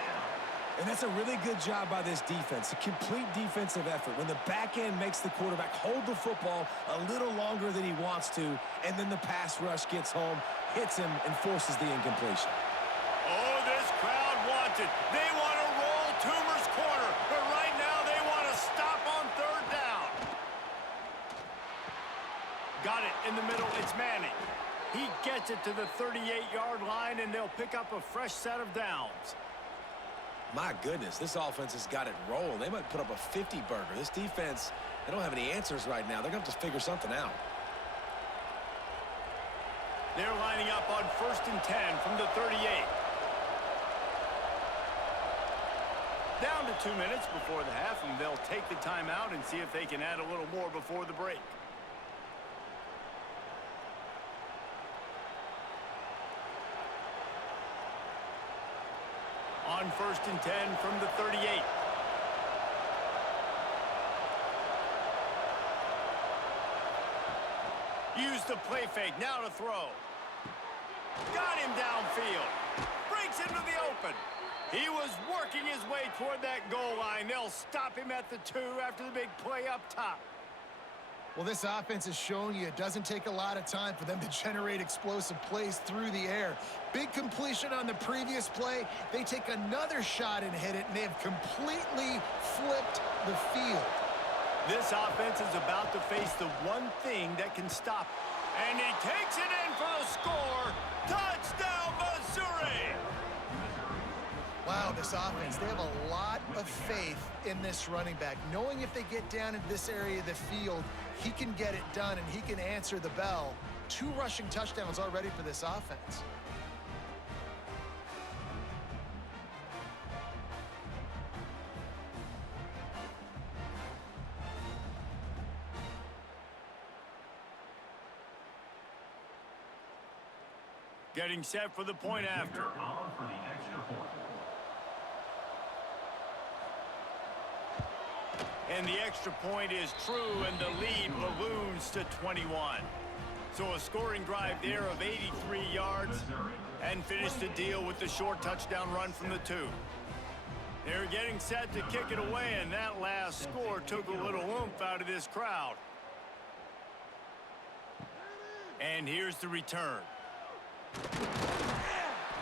And that's a really good job by this defense, a complete defensive effort. When the back end makes the quarterback hold the football a little longer than he wants to, and then the pass rush gets home, hits him, and forces the incompletion. Oh, this crowd wants it. They want to roll Toomer's corner, but right now they want to stop on third down. Got it in the middle. It's Manning. He gets it to the 38-yard line, and they'll pick up a fresh set of downs. My goodness, this offense has got it rolling. They might put up a 50-burger. This defense, they don't have any answers right now. They're going to have to figure something out. They're lining up on 1st and 10 from the 38. Down to 2 minutes before the half, and they'll take the timeout and see if they can add a little more before the break. On 1st and 10 from the 38. Use the play fake, now to throw. Got him downfield. Breaks into the open. He was working his way toward that goal line. They'll stop him at the 2 after the big play up top. Well, this offense is showing you it doesn't take a lot of time for them to generate explosive plays through the air. Big completion on the previous play. They take another shot and hit it, and they have completely flipped the field. This offense is about to face the one thing that can stop it. And he takes it in for the score. Touchdown, Missouri! Wow, this offense, they have a lot of faith in this running back, knowing if they get down into this area of the field, he can get it done and he can answer the bell. 2 rushing touchdowns already for this offense. Getting set for the point after. On for the extra point. And the extra point is true, and the lead balloons to 21. So a scoring drive there of 83 yards, and finish the deal with the short touchdown run from the 2. They're getting set to kick it away, and that last score took a little oomph out of this crowd. And here's the return.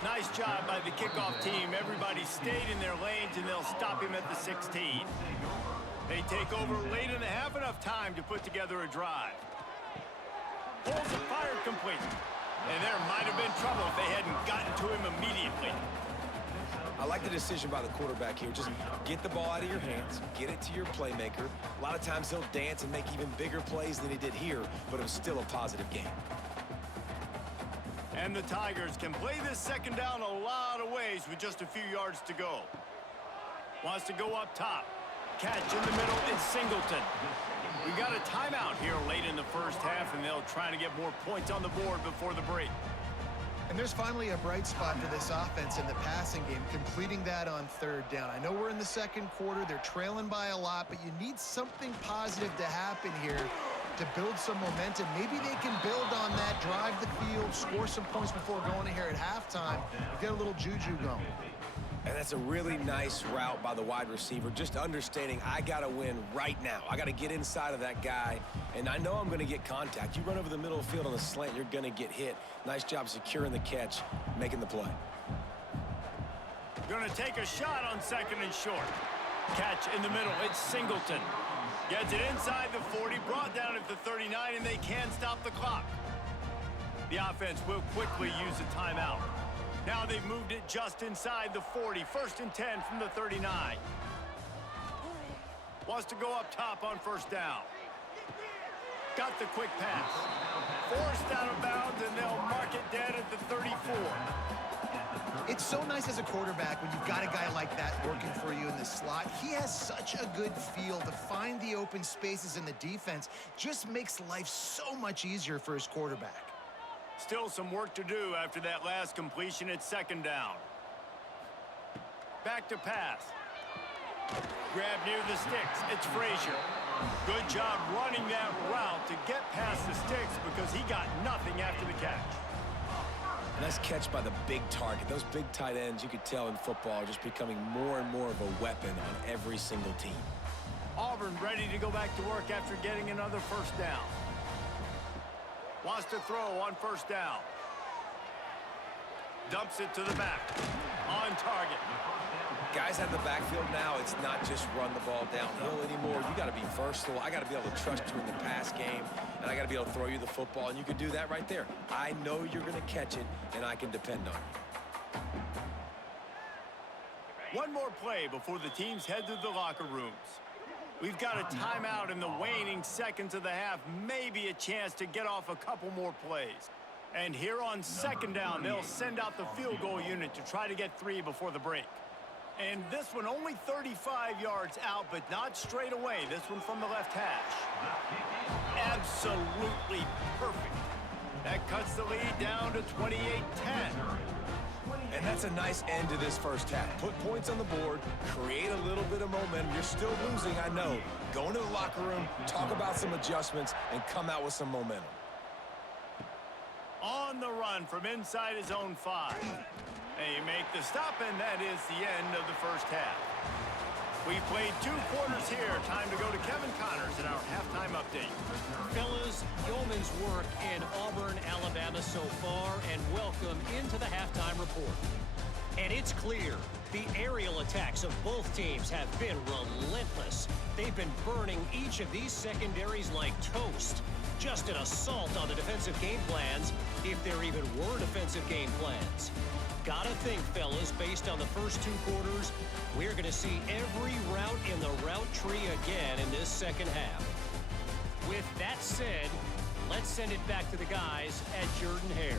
Nice job by the kickoff team. Everybody stayed in their lanes, and they'll stop him at the 16. They take over late in the half, enough time to put together a drive. Pulls it, fired complete. And there might have been trouble if they hadn't gotten to him immediately. I like the decision by the quarterback here. Just get the ball out of your hands, get it to your playmaker. A lot of times he'll dance and make even bigger plays than he did here, but it was still a positive game. And the Tigers can play this second down a lot of ways with just a few yards to go. Wants to go up top. Catch in the middle, it's Singleton. We got a timeout here late in the first half, and they'll try to get more points on the board before the break. And there's finally a bright spot for this offense in the passing game, completing that on 3rd down. I know we're in the 2nd quarter. They're trailing by a lot, but you need something positive to happen here to build some momentum. Maybe they can build on that, drive the field, score some points before going in here at halftime, get a little juju going. And that's a really nice route by the wide receiver, just understanding I got to win right now. I got to get inside of that guy, and I know I'm going to get contact. You run over the middle of the field on the slant, you're going to get hit. Nice job securing the catch, making the play. Going to take a shot on 2nd and short. Catch in the middle. It's Singleton. Gets it inside the 40, brought down at the 39, and they can't stop the clock. The offense will quickly use a timeout. Now they've moved it just inside the 40. 1st and 10 from the 39. Wants to go up top on 1st down. Got the quick pass. Forced out of bounds, and they'll mark it dead at the 34. It's so nice as a quarterback when you've got a guy like that working for you in the slot. He has such a good feel to find the open spaces in the defense. Just makes life so much easier for his quarterback. Still some work to do after that last completion at 2nd down. Back to pass. Grab near the sticks. It's Frazier. Good job running that route to get past the sticks because he got nothing after the catch. Nice catch by the big target. Those big tight ends, you could tell in football, are just becoming more and more of a weapon on every single team. Auburn ready to go back to work after getting another 1st down. Wants to throw on 1st down. Dumps it to the back. On target. Guys out of the backfield now, it's not just run the ball downhill anymore. You got to be versatile. I got to be able to trust you in the pass game, and I got to be able to throw you the football, and you can do that right there. I know you're going to catch it, and I can depend on you. One more play before the teams head to the locker rooms. We've got a timeout in the waning seconds of the half, maybe a chance to get off a couple more plays. And here on 2nd down, they'll send out the field goal unit to try to get 3 before the break. And this one only 35 yards out, but not straight away. This one from the left hash. Absolutely perfect. That cuts the lead down to 28-10. And that's a nice end to this 1st half. Put points on the board, create a little bit of momentum. You're still losing, I know. Go into the locker room, talk about some adjustments, and come out with some momentum. On the run from inside his own 5. They make the stop, and that is the end of the 1st half. We've played 2 quarters here. Time to go to Kevin Connors in our halftime update. Fellas, yeoman's work in Auburn, Alabama so far, and welcome into the halftime report. And it's clear the aerial attacks of both teams have been relentless. They've been burning each of these secondaries like toast. Just an assault on the defensive game plans, if there even were defensive game plans. Gotta think, fellas, based on the first 2 quarters, we're going to see every route in the route tree again in this 2nd half. With that said, let's send it back to the guys at Jordan-Hare.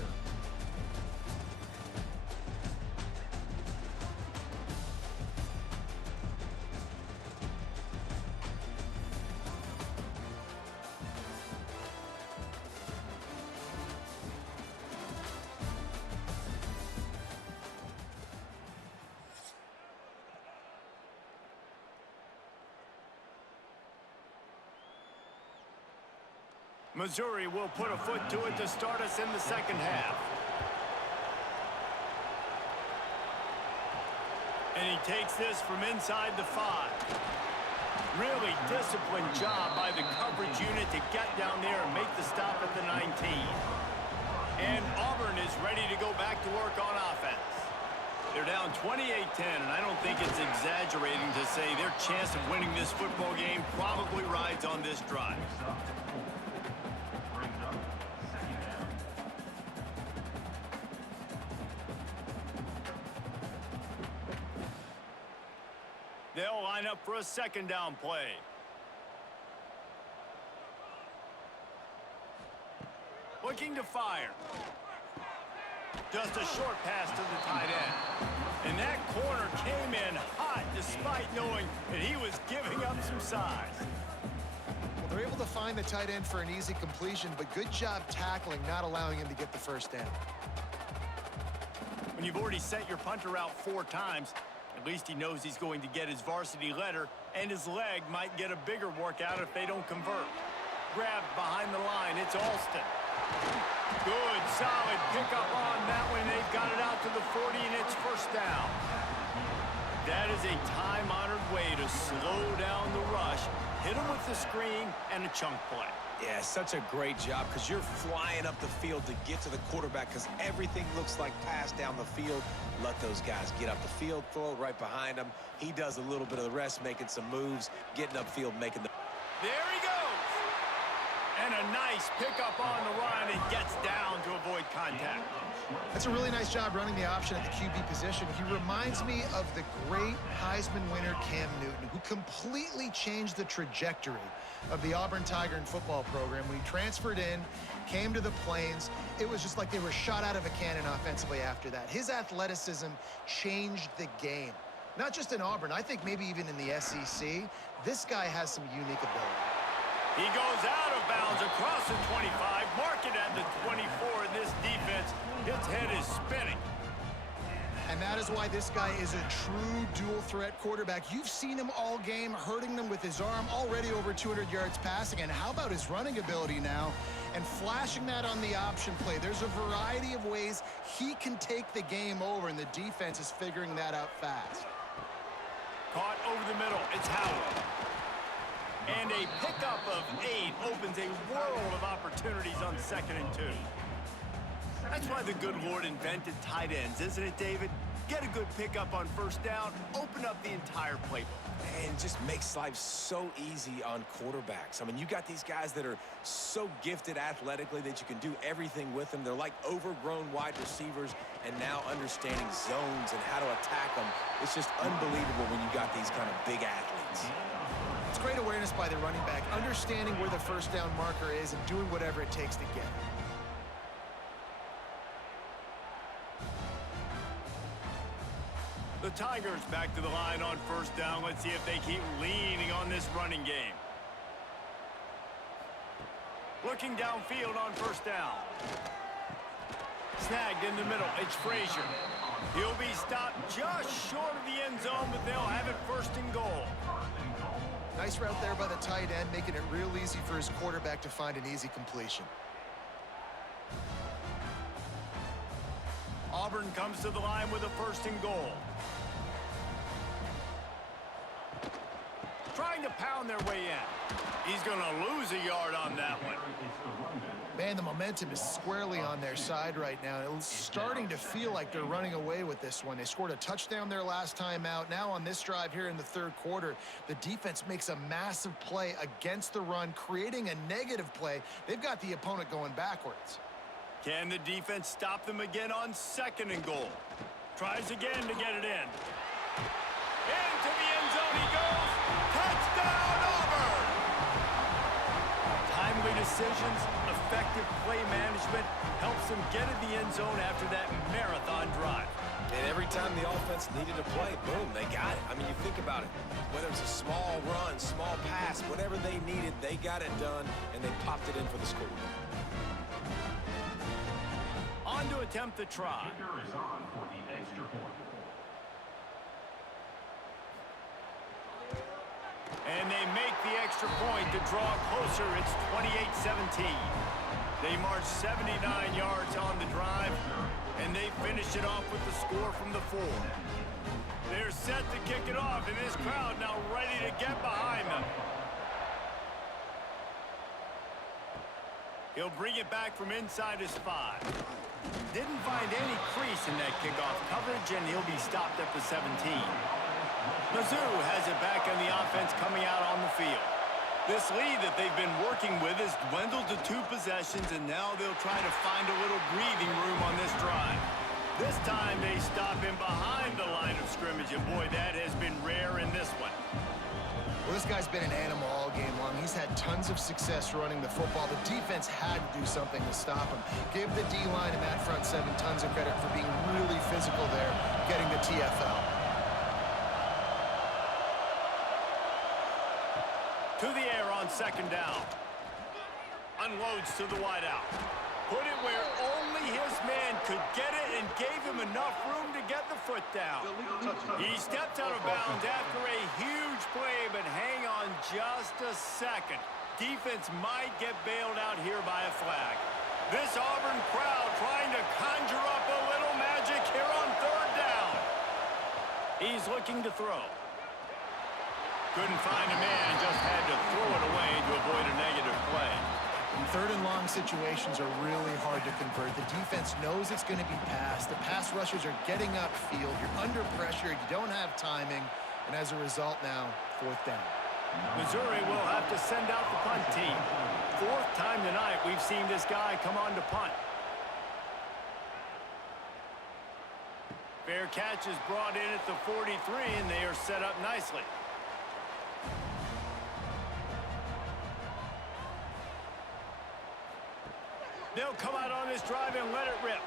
Missouri will put a foot to it to start us in the 2nd half. And he takes this from inside the 5. Really disciplined job by the coverage unit to get down there and make the stop at the 19. And Auburn is ready to go back to work on offense. They're down 28-10, and I don't think it's exaggerating to say their chance of winning this football game probably rides on this drive. They'll line up for a 2nd down play. Looking to fire. Just a short pass to the tight end. And that corner came in hot despite knowing that he was giving up some size. Well, they're able to find the tight end for an easy completion, but good job tackling, not allowing him to get the 1st down. When you've already sent your punter out 4 times, at least he knows he's going to get his varsity letter, and his leg might get a bigger workout if they don't convert. Grabbed behind the line, it's Alston. Good, solid pickup on that one. They've got it out to the 40, and it's 1st down. That is a time-honored way to slow down the rush, hit him with the screen, and a chunk play. Yeah, such a great job because you're flying up the field to get to the quarterback because everything looks like pass down the field. Let those guys get up the field, throw it right behind him. He does a little bit of the rest, making some moves, getting upfield, making the... There he goes. And a nice pickup on the run and gets down to avoid contact. That's a really nice job running the option at the QB position. He reminds me of the great Heisman winner Cam Newton, who completely changed the trajectory of the Auburn Tiger football program. When he transferred in, came to the Plains, it was just like they were shot out of a cannon offensively after that. His athleticism changed the game. Not just in Auburn, I think maybe even in the SEC. This guy has some unique ability. He goes out of bounds across the 25, marking at the 24, and this defense, its head is spinning. And that is why this guy is a true dual-threat quarterback. You've seen him all game, hurting them with his arm, already over 200 yards passing. And how about his running ability now? And flashing that on the option play. There's a variety of ways he can take the game over, and the defense is figuring that out fast. Caught over the middle, it's Howard. And a pickup of 8 opens a world of opportunities on 2nd and 2. That's why the good Lord invented tight ends, isn't it, David? Get a good pickup on 1st down, open up the entire playbook. And just makes life so easy on quarterbacks. I mean, you got these guys that are so gifted athletically that you can do everything with them. They're like overgrown wide receivers, and now understanding zones and how to attack them. It's just unbelievable when you got these kind of big athletes. It's great awareness by the running back, understanding where the 1st down marker is and doing whatever it takes to get it. The Tigers back to the line on 1st down. Let's see if they keep leaning on this running game. Looking downfield on 1st down. Snagged in the middle. It's Frazier. He'll be stopped just short of the end zone, but they'll have it 1st and goal. Nice route there by the tight end, making it real easy for his quarterback to find an easy completion. Auburn comes to the line with a 1st and goal. Trying to pound their way in. He's going to lose a yard on that one. Man, the momentum is squarely on their side right now. It's starting to feel like they're running away with this one. They scored a touchdown their last time out. Now on this drive here in the 3rd quarter, the defense makes a massive play against the run, creating a negative play. They've got the opponent going backwards. Can the defense stop them again on 2nd and goal? Tries again to get it in. Into the end zone he goes. Touchdown, Auburn! Timely decisions, effective play management helps them get in the end zone after that marathon drive. And every time the offense needed a play, boom, they got it. I mean, you think about it. Whether it's a small run, small pass, whatever they needed, they got it done, and they popped it in for the score. On to attempt the try. Kicker is on for the extra point. And they make the extra point to draw closer. It's 28-17. They march 79 yards on the drive, and they finish it off with the score from the 4. They're set to kick it off, and this crowd now ready to get behind them. He'll bring it back from inside his 5. Didn't find any crease in that kickoff coverage, and he'll be stopped at the 17. Mizzou has it back on the offense coming out on the field. This lead that they've been working with has dwindled to 2 possessions, and now they'll try to find a little breathing room on this drive. This time they stop him behind the line of scrimmage, and boy, that has been rare in this one. Well, this guy's been an animal all game long. He's had tons of success running the football. The defense had to do something to stop him. Give the D-line and that front 7 tons of credit for being really physical there, getting the TFL. To the air on 2nd down. Unloads to the wideout. Put it where only his man could get it and gave him enough room to get the foot down. He stepped out of bounds after a huge play, but hang on just a second. Defense might get bailed out here by a flag. This Auburn crowd trying to conjure up a little magic here on 3rd down. He's looking to throw. Couldn't find a man, just had to throw it away to avoid a negative play. Third and long situations are really hard to convert. The defense knows it's going to be passed. The pass rushers are getting upfield. You're under pressure. You don't have timing. And as a result now, fourth down. Missouri will have to send out the punt team. Fourth time tonight we've seen this guy come on to punt. Fair catch is brought in at the 43, and they are set up nicely. They'll come out on this drive and let it rip.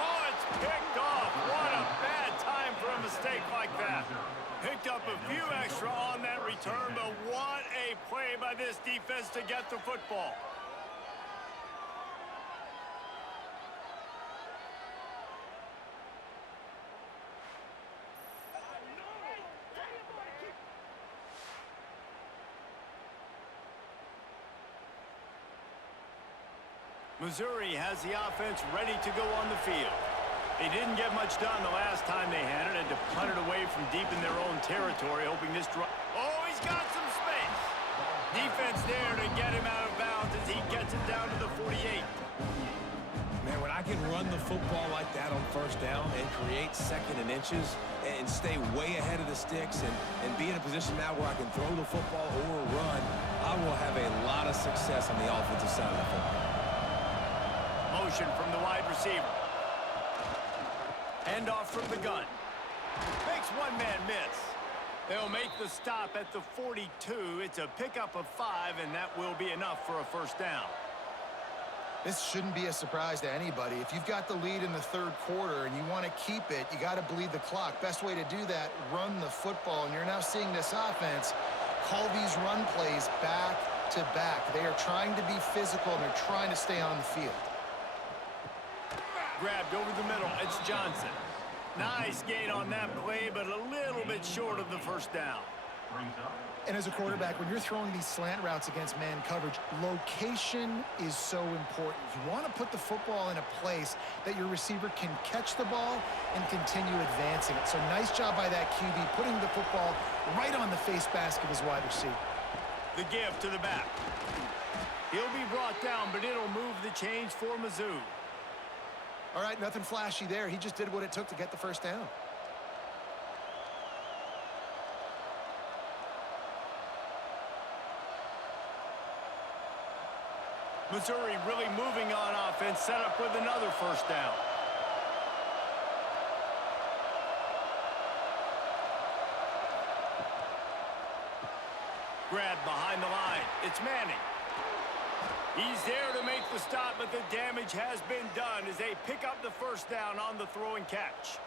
Oh, it's picked off. What a bad time for a mistake like that. Picked up a few extra on that return, but what a play by this defense to get the football. Missouri has the offense ready to go on the field. They didn't get much done the last time they had it, and to punt it away from deep in their own territory, hoping this drive. Oh, he's got some space. Defense there to get him out of bounds as he gets it down to the 48. Man, when I can run the football like that on first down and create second and inches and stay way ahead of the sticks and be in a position now where I can throw the football or run, I will have a lot of success on the offensive side of the football. Motion from the wide receiver. Handoff from the gun. Makes one man miss. They'll make the stop at the 42. It's a pickup of 5, and that will be enough for a first down. This shouldn't be a surprise to anybody. If you've got the lead in the third quarter and you want to keep it, you got to bleed the clock. Best way to do that, run the football. And you're now seeing this offense call these run plays back to back. They are trying to be physical, and they're trying to stay on the field. Grabbed over the middle. It's Johnson. Nice gain on that play, but a little bit short of the first down. And as a quarterback, when you're throwing these slant routes against man coverage, location is so important. You want to put the football in a place that your receiver can catch the ball and continue advancing it. So nice job by that QB, putting the football right on the face mask of his wide receiver. The give to the back. He'll be brought down, but it'll move the chains for Mizzou. All right, nothing flashy there. He just did what it took to get the first down. Missouri really moving on offense, set up with another first down. Grabbed behind the line. It's Manning. He's there to make the stop, but the damage has been done as they pick up the first down on the throw and catch.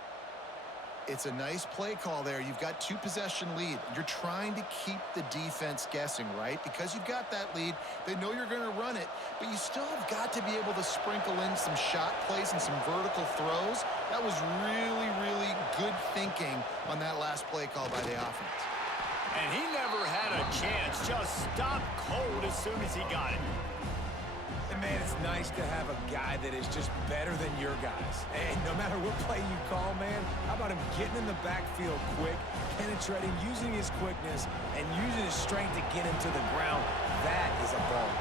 It's a nice play call there. You've got 2-possession lead. You're trying to keep the defense guessing, right? Because you've got that lead, they know you're going to run it, but you still have got to be able to sprinkle in some shot plays and some vertical throws. That was really, really good thinking on that last play call by the offense. And he never had a chance, just stopped cold as soon as he got it. And man, it's nice to have a guy that is just better than your guys. And no matter what play you call, man, how about him getting in the backfield quick, penetrating, using his quickness, and using his strength to get him to the ground? That is a ball.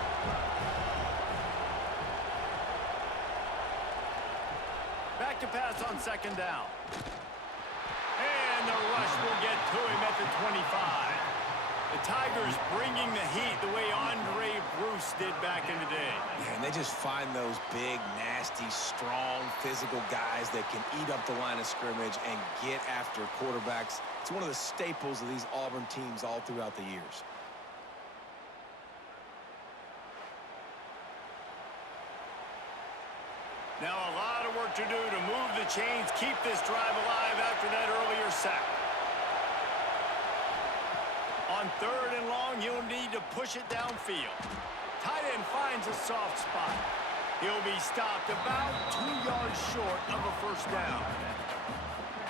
Back to pass on second down. And the rush will get to him at the 25. The Tigers bringing the heat the way Andre Bruce did back in the day. Yeah, and they just find those big, nasty, strong, physical guys that can eat up the line of scrimmage and get after quarterbacks. It's one of the staples of these Auburn teams all throughout the years. Now a lot of work to do to move the chains, keep this drive alive after that earlier sack. On third and long, you'll need to push it downfield. Tight end finds a soft spot. He'll be stopped about 2 yards short of a first down.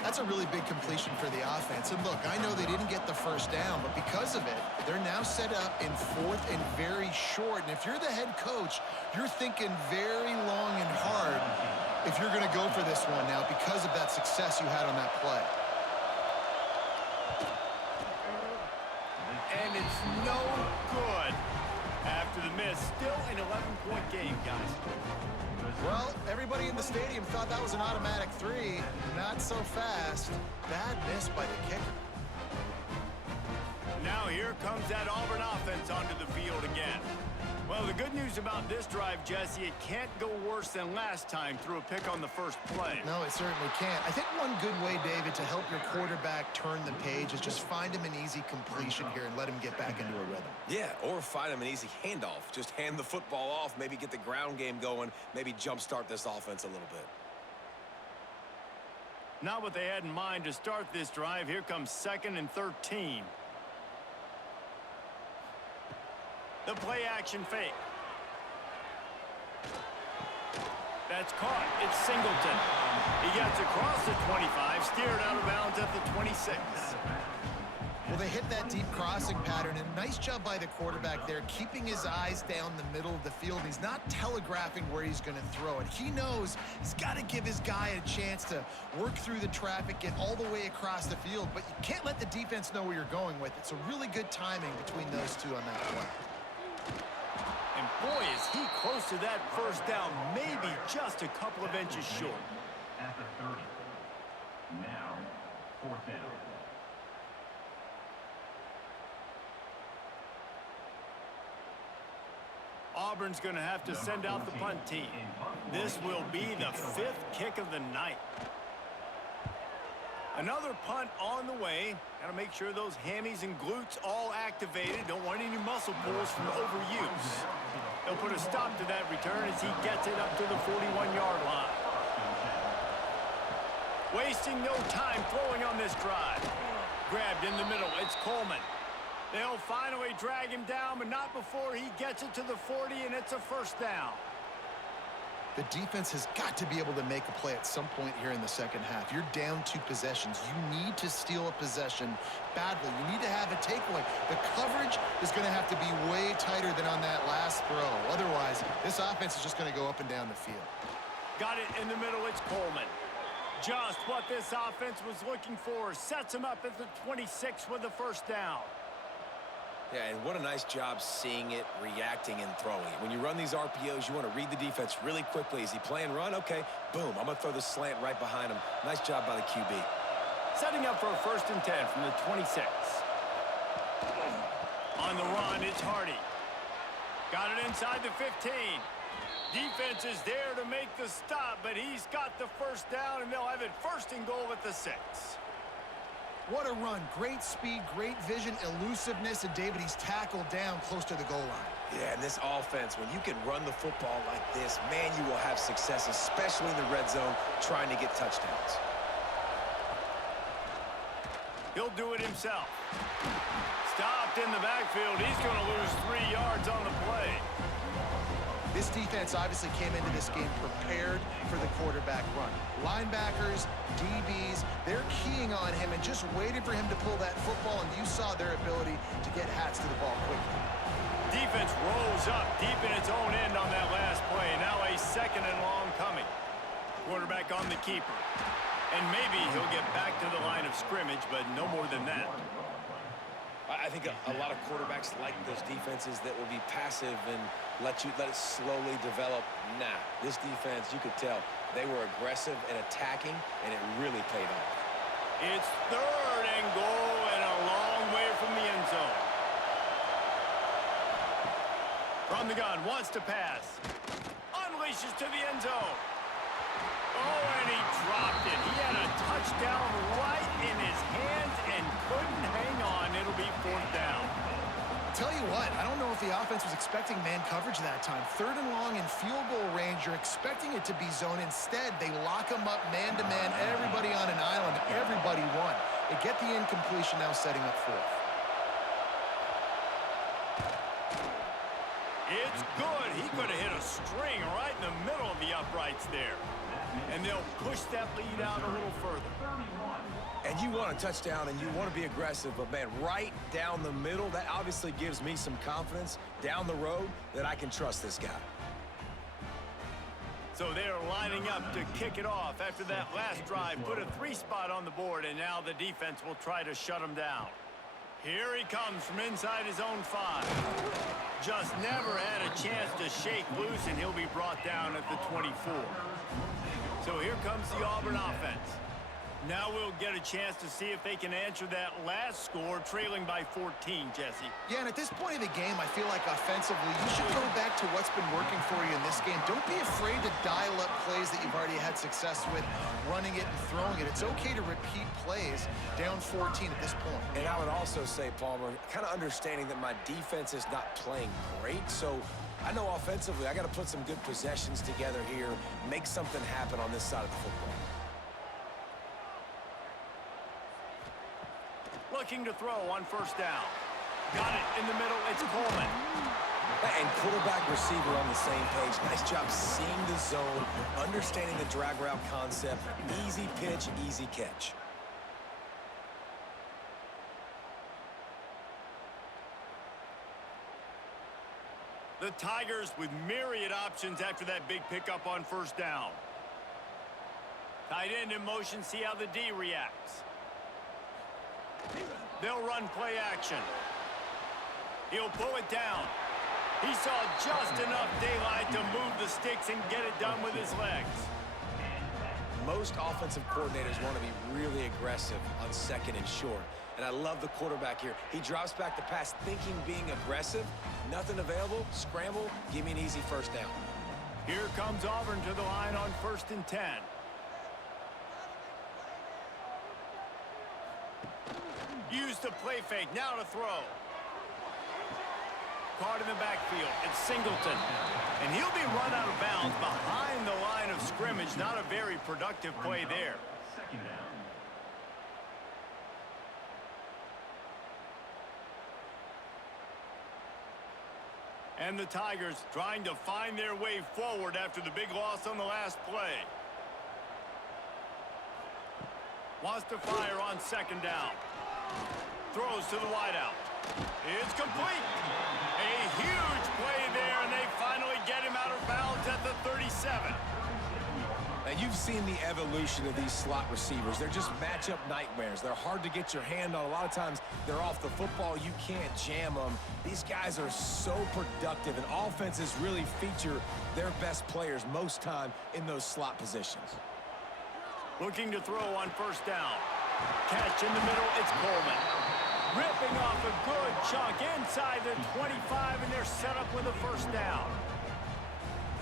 That's a really big completion for the offense. And look, I know they didn't get the first down, but because of it, they're now set up in fourth and very short. And if you're the head coach, you're thinking very long and hard if you're going to go for this one now because of that success you had on that play. And it's no good. After after the miss. Still an 11-point game, guys. Well, everybody in the stadium thought that was an automatic 3. Not so fast. Bad miss by the kicker. Now here comes that Auburn offense onto the field again. Well, the good news about this drive, Jesse, it can't go worse than last time through a pick on the first play. No, it certainly can't. I think one good way, David, to help your quarterback turn the page is just find him an easy completion here and let him get back into a rhythm. Yeah, or find him an easy handoff. Just hand the football off, maybe get the ground game going, maybe jumpstart this offense a little bit. Not what they had in mind to start this drive. Here comes 2nd and 13. The play action fake. That's caught. It's Singleton. He gets across the 25, steered out of bounds at the 26. Well, they hit that deep crossing pattern, and nice job by the quarterback there, keeping his eyes down the middle of the field. He's not telegraphing where he's going to throw it. He knows he's got to give his guy a chance to work through the traffic, get all the way across the field, but you can't let the defense know where you're going with it. So really good timing between those two on that play. And boy, is he close to that first down, maybe just a couple of inches short. At the 30. Now, 4th down. Auburn's going to have to send out the punt team. This will be the 5th kick of the night. Another punt on the way. Got to make sure those hammies and glutes all activated. Don't want any muscle pulls from overuse. They'll put a stop to that return as he gets it up to the 41-yard line. Wasting no time throwing on this drive. Grabbed in the middle. It's Coleman. They'll finally drag him down, but not before he gets it to the 40, and it's a first down. The defense has got to be able to make a play at some point here in the second half. You're down 2 possessions. You need to steal a possession badly. You need to have a takeaway. The coverage is going to have to be way tighter than on that last throw. Otherwise, this offense is just going to go up and down the field. Got it in the middle. It's Coleman. Just what this offense was looking for. Sets him up at the 26 with the first down. Yeah, and what a nice job seeing it, reacting, and throwing it. When you run these RPOs, you want to read the defense really quickly. Is he playing run? Okay, boom. I'm going to throw the slant right behind him. Nice job by the QB. Setting up for a 1st and 10 from the 26. On the run, it's Hardy. Got it inside the 15. Defense is there to make the stop, but he's got the first down, and they'll have it 1st and goal at the 6. What a run. Great speed, great vision, elusiveness, and David, he's tackled down close to the goal line. Yeah, and this offense, when you can run the football like this, man, you will have success, especially in the red zone, trying to get touchdowns. He'll do it himself. Stopped in the backfield. He's going to lose 3 yards on the play. This defense obviously came into this game prepared for the quarterback run. Linebackers, DBs, they're keying on him and just waiting for him to pull that football, and you saw their ability to get hats to the ball quickly. Defense rolls up deep in its own end on that last play. Now a 2nd and long coming. Quarterback on the keeper. And maybe he'll get back to the line of scrimmage, but no more than that. I think a lot of quarterbacks like those defenses that will be passive and let it slowly develop. Nah, this defense, you could tell, they were aggressive and attacking, and it really paid off. It's 3rd and goal and a long way from the end zone. From the gun, wants to pass. Unleashes to the end zone. Oh, and he dropped it. He had a touchdown right in his hands and couldn't hang on. It'll be 4th down. I'll tell you what, I don't know if the offense was expecting man coverage that time. 3rd and long in field goal range, you're expecting it to be zone. Instead, they lock him up man-to-man, everybody on an island, everybody won. They get the incompletion, now setting up 4th. It's good. He could have hit a string right in the middle of the uprights there. And they'll push that lead out a little further. And you want a touchdown and you want to be aggressive, but man, right down the middle, that obviously gives me some confidence down the road that I can trust this guy. So they're lining up to kick it off after that last drive. Put a 3 spot on the board, and now the defense will try to shut them down. Here he comes from inside his own 5. Just never had a chance to shake loose, and he'll be brought down at the 24. So here comes the Auburn offense. Now we'll get a chance to see if they can answer that last score, trailing by 14, Jesse. Yeah, and at this point of the game, I feel like offensively, you should go back to what's been working for you in this game. Don't be afraid to dial up plays that you've already had success with, running it and throwing it. It's okay to repeat plays down 14 at this point. And I would also say, Palmer, kind of understanding that my defense is not playing great, so I know offensively I got to put some good possessions together here, make something happen on this side of the football. Looking to throw on first down. Got it in the middle. It's Coleman. And quarterback receiver on the same page. Nice job seeing the zone, understanding the drag route concept. Easy pitch, easy catch. The Tigers with myriad options after that big pickup on first down. Tight end in motion, see how the D reacts. They'll run play action. He'll pull it down. He saw just enough daylight to move the sticks and get it done with his legs. Most offensive coordinators want to be really aggressive on second and short. And I love the quarterback here. He drops back the pass thinking being aggressive. Nothing available. Scramble. Give me an easy first down. Here comes Auburn to the line on 1st and 10. Used the play fake. Now to throw. Caught in the backfield. It's Singleton. And he'll be run out of bounds behind the line of scrimmage. Not a very productive play there. Second down. And the Tigers trying to find their way forward after the big loss on the last play. Wants to fire on second down. Throws to the wideout. It's complete. A huge play there, and they finally get him out of bounds at the 37. And you've seen the evolution of these slot receivers. They're just matchup nightmares. They're hard to get your hand on. A lot of times they're off the football. You can't jam them. These guys are so productive, and offenses really feature their best players most time in those slot positions. Looking to throw on first down. Catch in the middle, it's Coleman. Ripping off a good chunk inside the 25, and they're set up with a first down.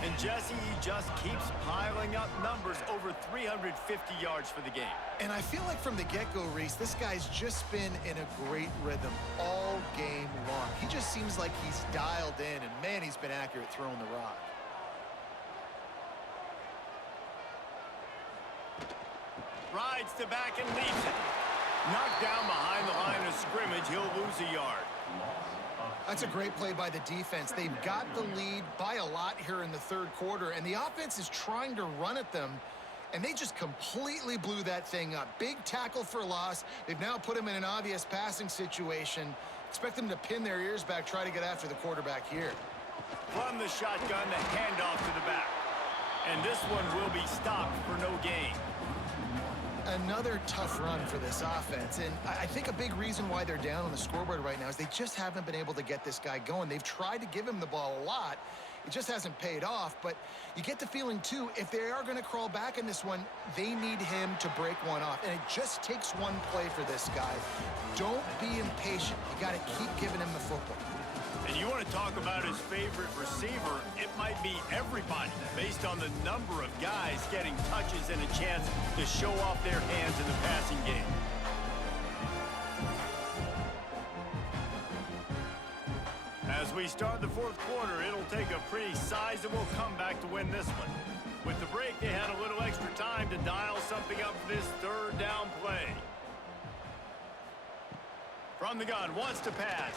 And Jesse, he just keeps piling up numbers, over 350 yards for the game. And I feel like from the get-go, Reese, this guy's just been in a great rhythm all game long. He just seems like he's dialed in, and man, he's been accurate throwing the rock. Rides to back and leaves it. Knocked down behind the line of scrimmage, he'll lose a yard. That's a great play by the defense. They've got the lead by a lot here in the third quarter, and the offense is trying to run at them, and they just completely blew that thing up. Big tackle for loss. They've now put him in an obvious passing situation. Expect them to pin their ears back, try to get after the quarterback here. From the shotgun, the handoff to the back. And this one will be stopped for no gain. Another tough run for this offense, and I think a big reason why they're down on the scoreboard right now is they just haven't been able to get this guy going. They've tried to give him the ball a lot. It just hasn't paid off, but you get the feeling, too, if they are going to crawl back in this one, they need him to break one off, and it just takes one play for this guy. Don't be impatient. You got to keep giving him the football. And you want to talk about his favorite receiver, it might be everybody based on the number of guys getting touches and a chance to show off their hands in the passing game. As we start the fourth quarter, it'll take a pretty sizable comeback to win this one. With the break, they had a little extra time to dial something up for this third down play. From the gun, wants to pass.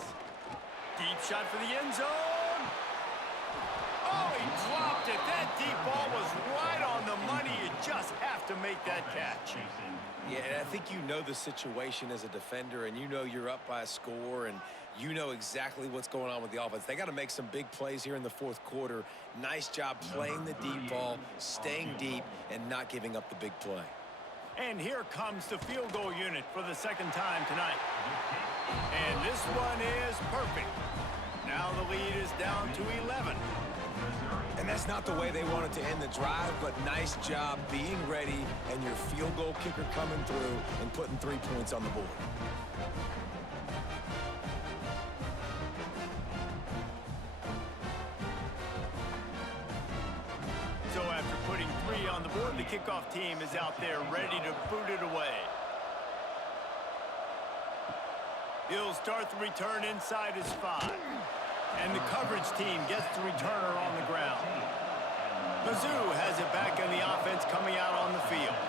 Deep shot for the end zone. Oh, he dropped it. That deep ball was right on the money. You just have to make that catch. Yeah, and I think you know the situation as a defender, and you know you're up by a score, and you know exactly what's going on with the offense. They got to make some big plays here in the fourth quarter. Nice job playing the deep ball, staying deep, and not giving up the big play. And here comes the field goal unit for the second time tonight. And this one is perfect. Now the lead is down to 11. And that's not the way they wanted to end the drive, but nice job being ready and your field goal kicker coming through and putting 3 points on the board. So after putting 3 on the board, the kickoff team is out there ready to boot it away. He'll start the return inside his 5. And the coverage team gets the returner on the ground. Mizzou has it back in the offense coming out on the field.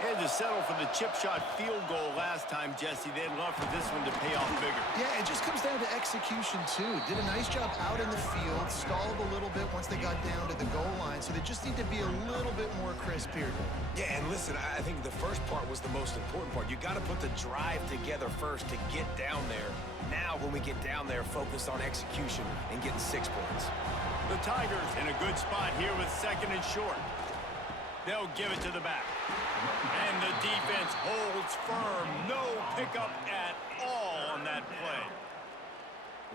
They had to settle for the chip shot field goal last time, Jesse. They'd love for this one to pay off bigger. Yeah, it just comes down to execution, too. Did a nice job out in the field, stalled a little bit once they got down to the goal line, so they just need to be a little bit more crisp here. Yeah, and listen, I think the first part was the most important part. You got to put the drive together first to get down there. Now, when we get down there, focus on execution and getting 6 points. The Tigers in a good spot here with second and short. They'll give it to the back. And the defense holds firm. No pickup at all on that play.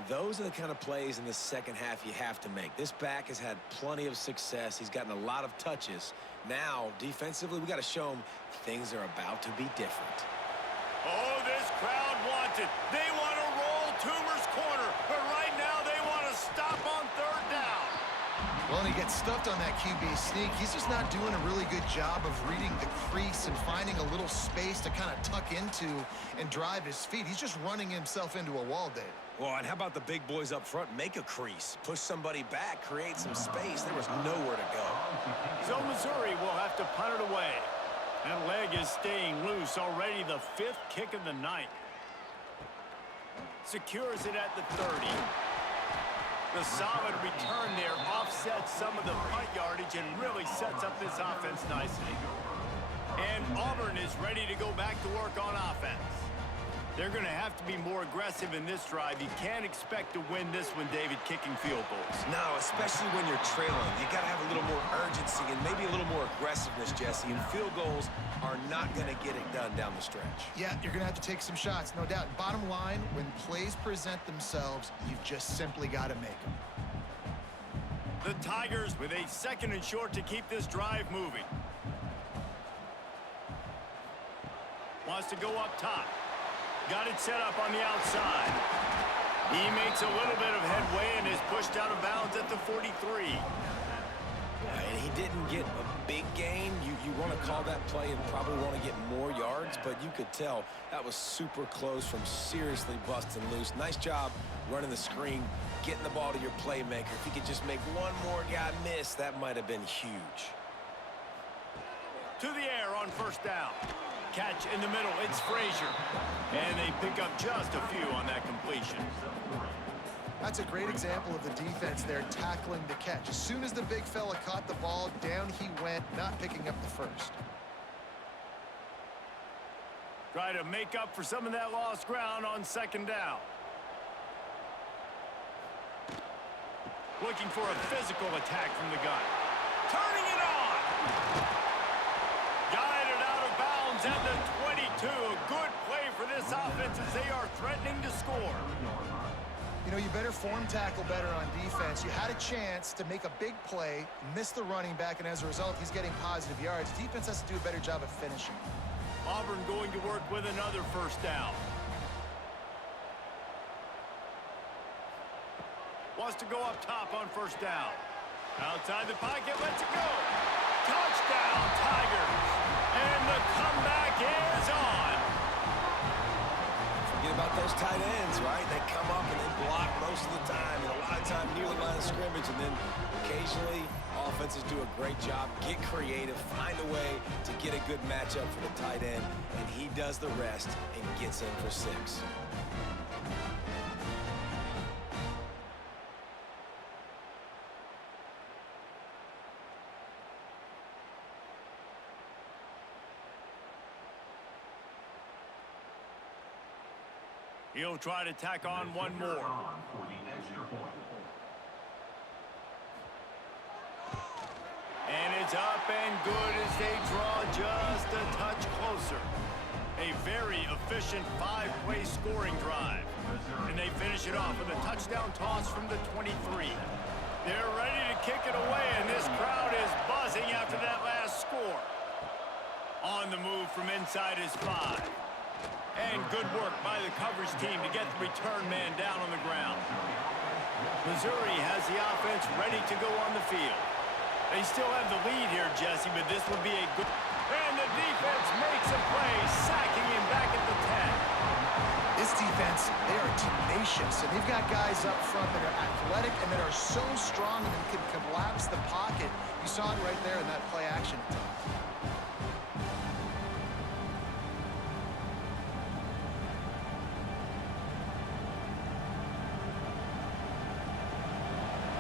Those are the kind of plays in the second half you have to make. This back has had plenty of success. He's gotten a lot of touches. Now, defensively, we got to show him things are about to be different. Oh, this crowd wants it. They want to roll Toomer's corner, but right now they want to stop on third down. Well, and he gets stuffed on that QB sneak. He's just not doing a really good job of reading the crease and finding a little space to kind of tuck into and drive his feet. He's just running himself into a wall, Dave. Well, and how about the big boys up front? Make a crease. Push somebody back. Create some space. There was nowhere to go. So Missouri will have to punt it away. That leg is staying loose. Already the 5th kick of the night. Secures it at the 30. The solid return there offsets some of the punt yardage and really sets up this offense nicely. And Auburn is ready to go back to work on offense. They're going to have to be more aggressive in this drive. You can't expect to win this one, David, kicking field goals. No, especially when you're trailing. You got to have a little more urgency and maybe a little more aggressiveness, Jesse. And field goals are not going to get it done down the stretch. Yeah, you're going to have to take some shots, no doubt. Bottom line, when plays present themselves, you've just simply got to make them. The Tigers with a second and short to keep this drive moving. Wants to go up top. Got it set up on the outside. He makes a little bit of headway and is pushed out of bounds at the 43. And he didn't get a big gain. You want to call that play and probably want to get more yards, but you could tell that was super close from seriously busting loose. Nice job running the screen, getting the ball to your playmaker. If he could just make one more guy miss, that might have been huge. To the air on first down. Catch in the middle, it's Frazier. And they pick up just a few on that completion. That's a great example of the defense there tackling the catch. As soon as the big fella caught the ball, down he went, not picking up the first. Try to make up for some of that lost ground on second down. Looking for a physical attack from the gun. Turning it on! Guided out of bounds at the 22. A good play for this offense as they are threatening to score. You know, you better form tackle better on defense. You had a chance to make a big play, miss the running back, and as a result, he's getting positive yards. Defense has to do a better job of finishing. Auburn going to work with another first down. Wants to go up top on first down. Outside the pocket, lets it go. Touchdown, Tigers. And the comeback is on. Forget about those tight ends, right? They come up and they block most of the time, and a lot of time near the line of scrimmage, and then occasionally offenses do a great job, get creative, find a way to get a good matchup for the tight end, and he does the rest and gets in for 6. He'll try to tack on one more. And it's up and good as they draw just a touch closer. answer. A very efficient 5-play scoring drive. And they finish it off with a touchdown toss from the 23. They're ready to kick it away, and this crowd is buzzing after that last score. On the move from inside his 5. And good work by the coverage team to get the return man down on the ground. Missouri has the offense ready to go on the field. They still have the lead here, Jesse, but this would be a good... And the defense makes a play, sacking him back at the 10. This defense, they are tenacious, and they've got guys up front that are athletic and that are so strong and can collapse the pocket. You saw it right there in that play action attempt.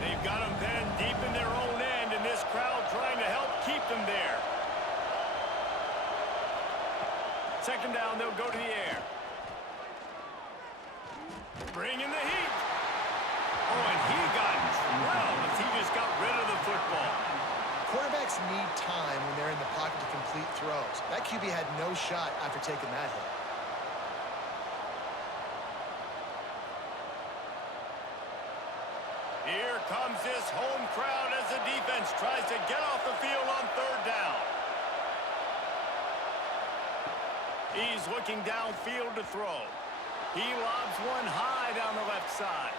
They've got them pinned deep in their own end, and this crowd trying to help keep them there. Second down, they'll go to the air. Bringing the heat. Oh, and he got drilled as he just got rid of the football. Quarterbacks need time when they're in the pocket to complete throws. That QB had no shot after taking that hit. Here comes this home crowd as the defense tries to get off the field on third down. He's looking downfield to throw. He lobs one high down the left side.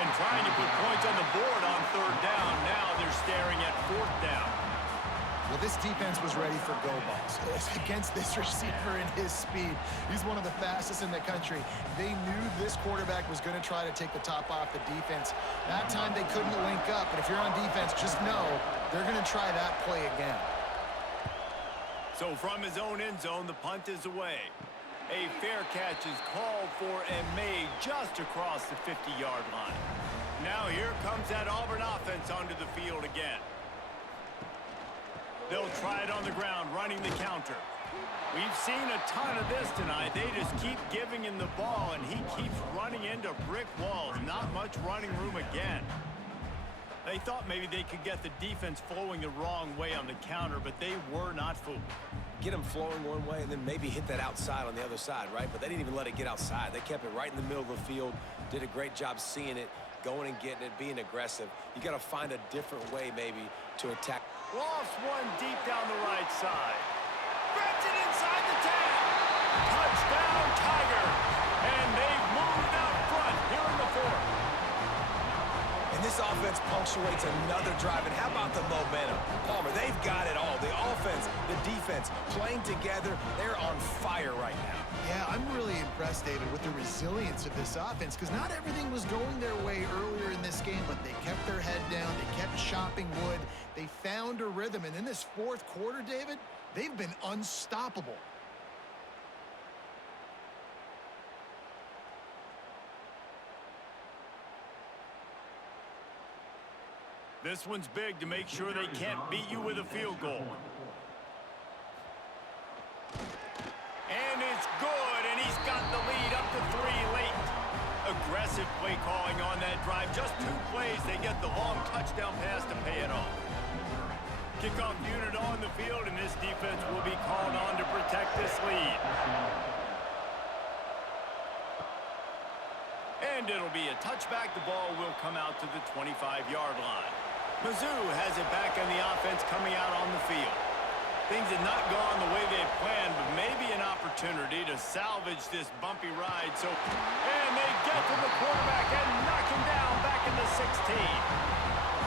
And trying to put points on the board on third down. Now they're staring at fourth down. Well, this defense was ready for go balls against this receiver and his speed. He's one of the fastest in the country. They knew this quarterback was going to try to take the top off the defense. That time they couldn't link up, but if you're on defense, just know they're going to try that play again. So from his own end zone, the punt is away. A fair catch is called for and made just across the 50-yard line. Now here comes that Auburn offense onto the field again. They'll try it on the ground, running the counter. We've seen a ton of this tonight. They just keep giving him the ball, and he keeps running into brick walls. Not much running room again. They thought maybe they could get the defense flowing the wrong way on the counter, but they were not fooled. Get them flowing one way and then maybe hit that outside on the other side, right? But they didn't even let it get outside. They kept it right in the middle of the field, did a great job seeing it, going and getting it, being aggressive. You got to find a different way maybe to attack. Lofts one deep down the right side. Grabs it inside the 10. Touchdown, Tigers. And they've moved out front here in the fourth. And this offense punctuates another drive. And how about the momentum? Palmer, they've got it all. The offense, the defense, playing together. They're on fire right now. Yeah, I'm really impressed, David, with the resilience of this offense, because not everything was going their way earlier in this game, but they kept their head down. They kept chopping wood. They found a rhythm. And in this fourth quarter, David, they've been unstoppable. This one's big to make sure they can't beat you with a field goal. And it's good, and he's got the lead up to 3 late. Aggressive play calling on that drive. Just 2 plays, they get the long touchdown pass to pay it off. Kickoff unit on the field, and this defense will be called on to protect this lead. And it'll be a touchback. The ball will come out to the 25-yard line. Mizzou has it back on the offense coming out on the field. Things had not gone the way they had planned, but maybe an opportunity to salvage this bumpy ride. And they get to the quarterback and knock him down back in the 16.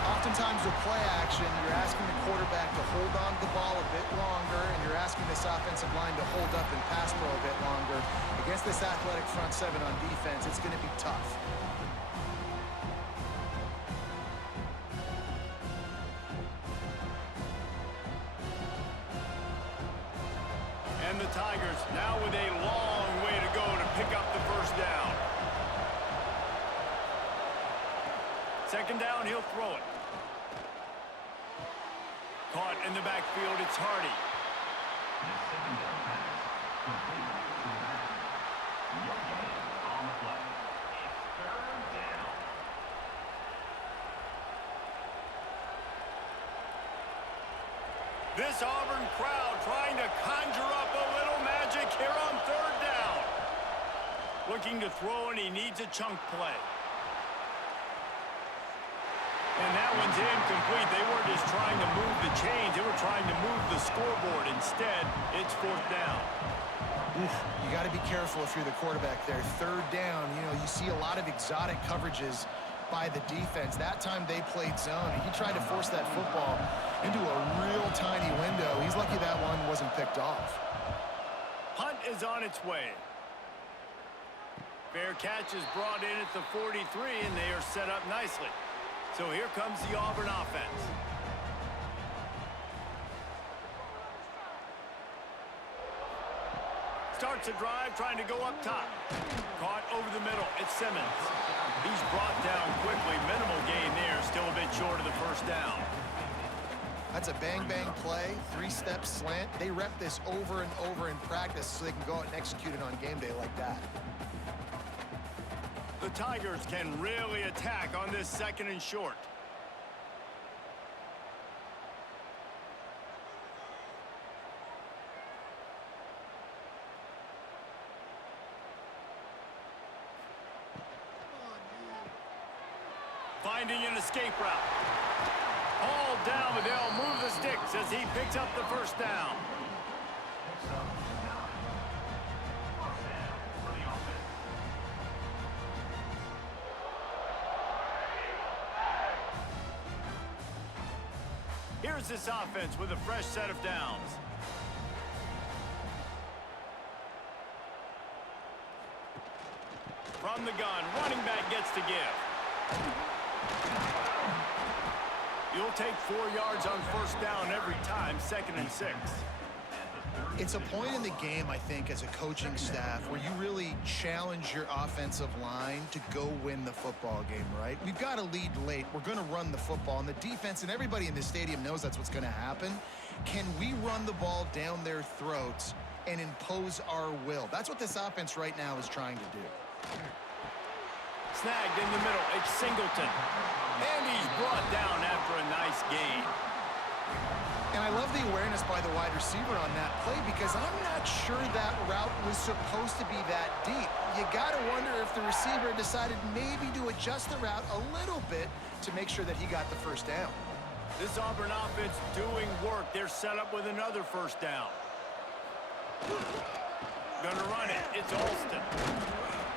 Oftentimes with play action, you're asking the quarterback to hold on to the ball a bit longer, and you're asking this offensive line to hold up and pass pro a bit longer. Against this athletic front seven on defense, it's going to be tough. And the Tigers now with a long way to go to pick up the first down. Second down, he'll throw it. Caught in the backfield, it's Hardy. The second down pass complete to the back. No gain on the play. It's third down. This Auburn crowd trying to conjure up a little magic here on third down. Looking to throw, and he needs a chunk play. And that one's incomplete. They weren't just trying to move the chains. They were trying to move the scoreboard. Instead, it's fourth down. Oof, you got to be careful if you're the quarterback there. Third down, you see a lot of exotic coverages by the defense. That time they played zone, and he tried to force that football into a real tiny window. He's lucky that one wasn't picked off. Punt is on its way. Fair catch is brought in at the 43, and they are set up nicely. So here comes the Auburn offense. Starts a drive, trying to go up top. Caught over the middle. It's Simmons. He's brought down quickly. Minimal gain there. Still a bit short of the first down. That's a bang-bang play, three-step slant. They rep this over and over in practice so they can go out and execute it on game day like that. The Tigers can really attack on this second and short. Finding an escape route. All down, but they'll move the sticks as he picks up the first down. Here's this offense with a fresh set of downs. From the gun, running back gets to give. You'll take 4 yards on first down every time, 2nd and 6. It's a point in the game, I think, as a coaching staff where you really challenge your offensive line to go win the football game, right? We've got to lead late. We're going to run the football, and the defense and everybody in the stadium knows that's what's going to happen. Can we run the ball down their throats and impose our will? That's what this offense right now is trying to do. Snagged in the middle. It's Singleton. And he's brought down after a nice gain. And I love the awareness by the wide receiver on that play because I'm not sure that route was supposed to be that deep. You got to wonder if the receiver decided maybe to adjust the route a little bit to make sure that he got the first down. This Auburn offense doing work. They're set up with another first down. Gonna run it. It's Alston.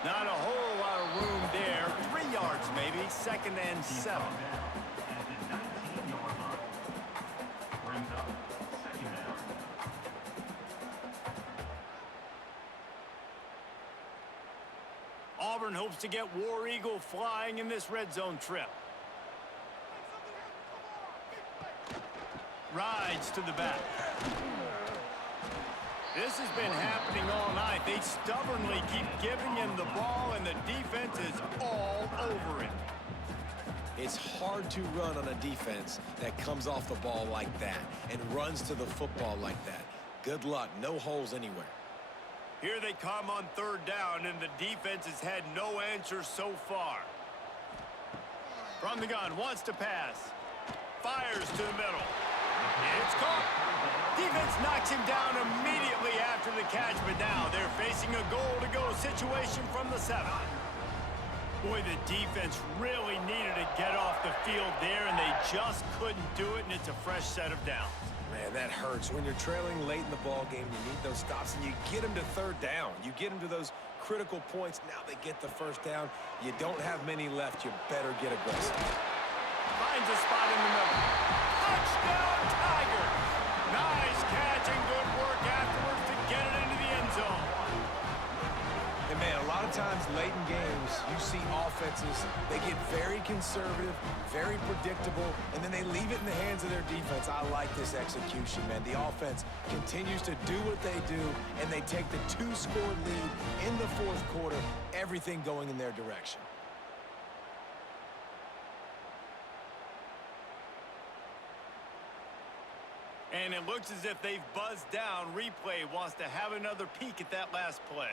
Not a whole lot of room there. 3 yards maybe. 2nd and 7. Auburn hopes to get War Eagle flying in this red zone trip. Rides to the back. This has been happening all night. They stubbornly keep giving him the ball, and the defense is all over it. It's hard to run on a defense that comes off the ball like that and runs to the football like that. Good luck. No holes anywhere. Here they come on third down, and the defense has had no answers so far. From the gun, wants to pass. Fires to the middle. It's caught. Defense knocks him down immediately after the catch, but now they're facing a goal-to-go situation from the 7. Boy, the defense really needed to get off the field there, and they just couldn't do it, and it's a fresh set of downs. Man, that hurts. When you're trailing late in the ball game, you need those stops, and you get them to third down. You get them to those critical points. Now they get the first down. You don't have many left. You better get aggressive. Finds a spot in the middle. Touchdown, Tigers! Nice catch and good work afterwards to get it into the end zone. And, man, a lot of times late in games, you see offenses, they get very conservative, very predictable, and then they leave it in the hands of their defense. I like this execution, man. The offense continues to do what they do, and they take the 2-score lead in the fourth quarter, everything going in their direction. And it looks as if they've buzzed down. Replay wants to have another peek at that last play.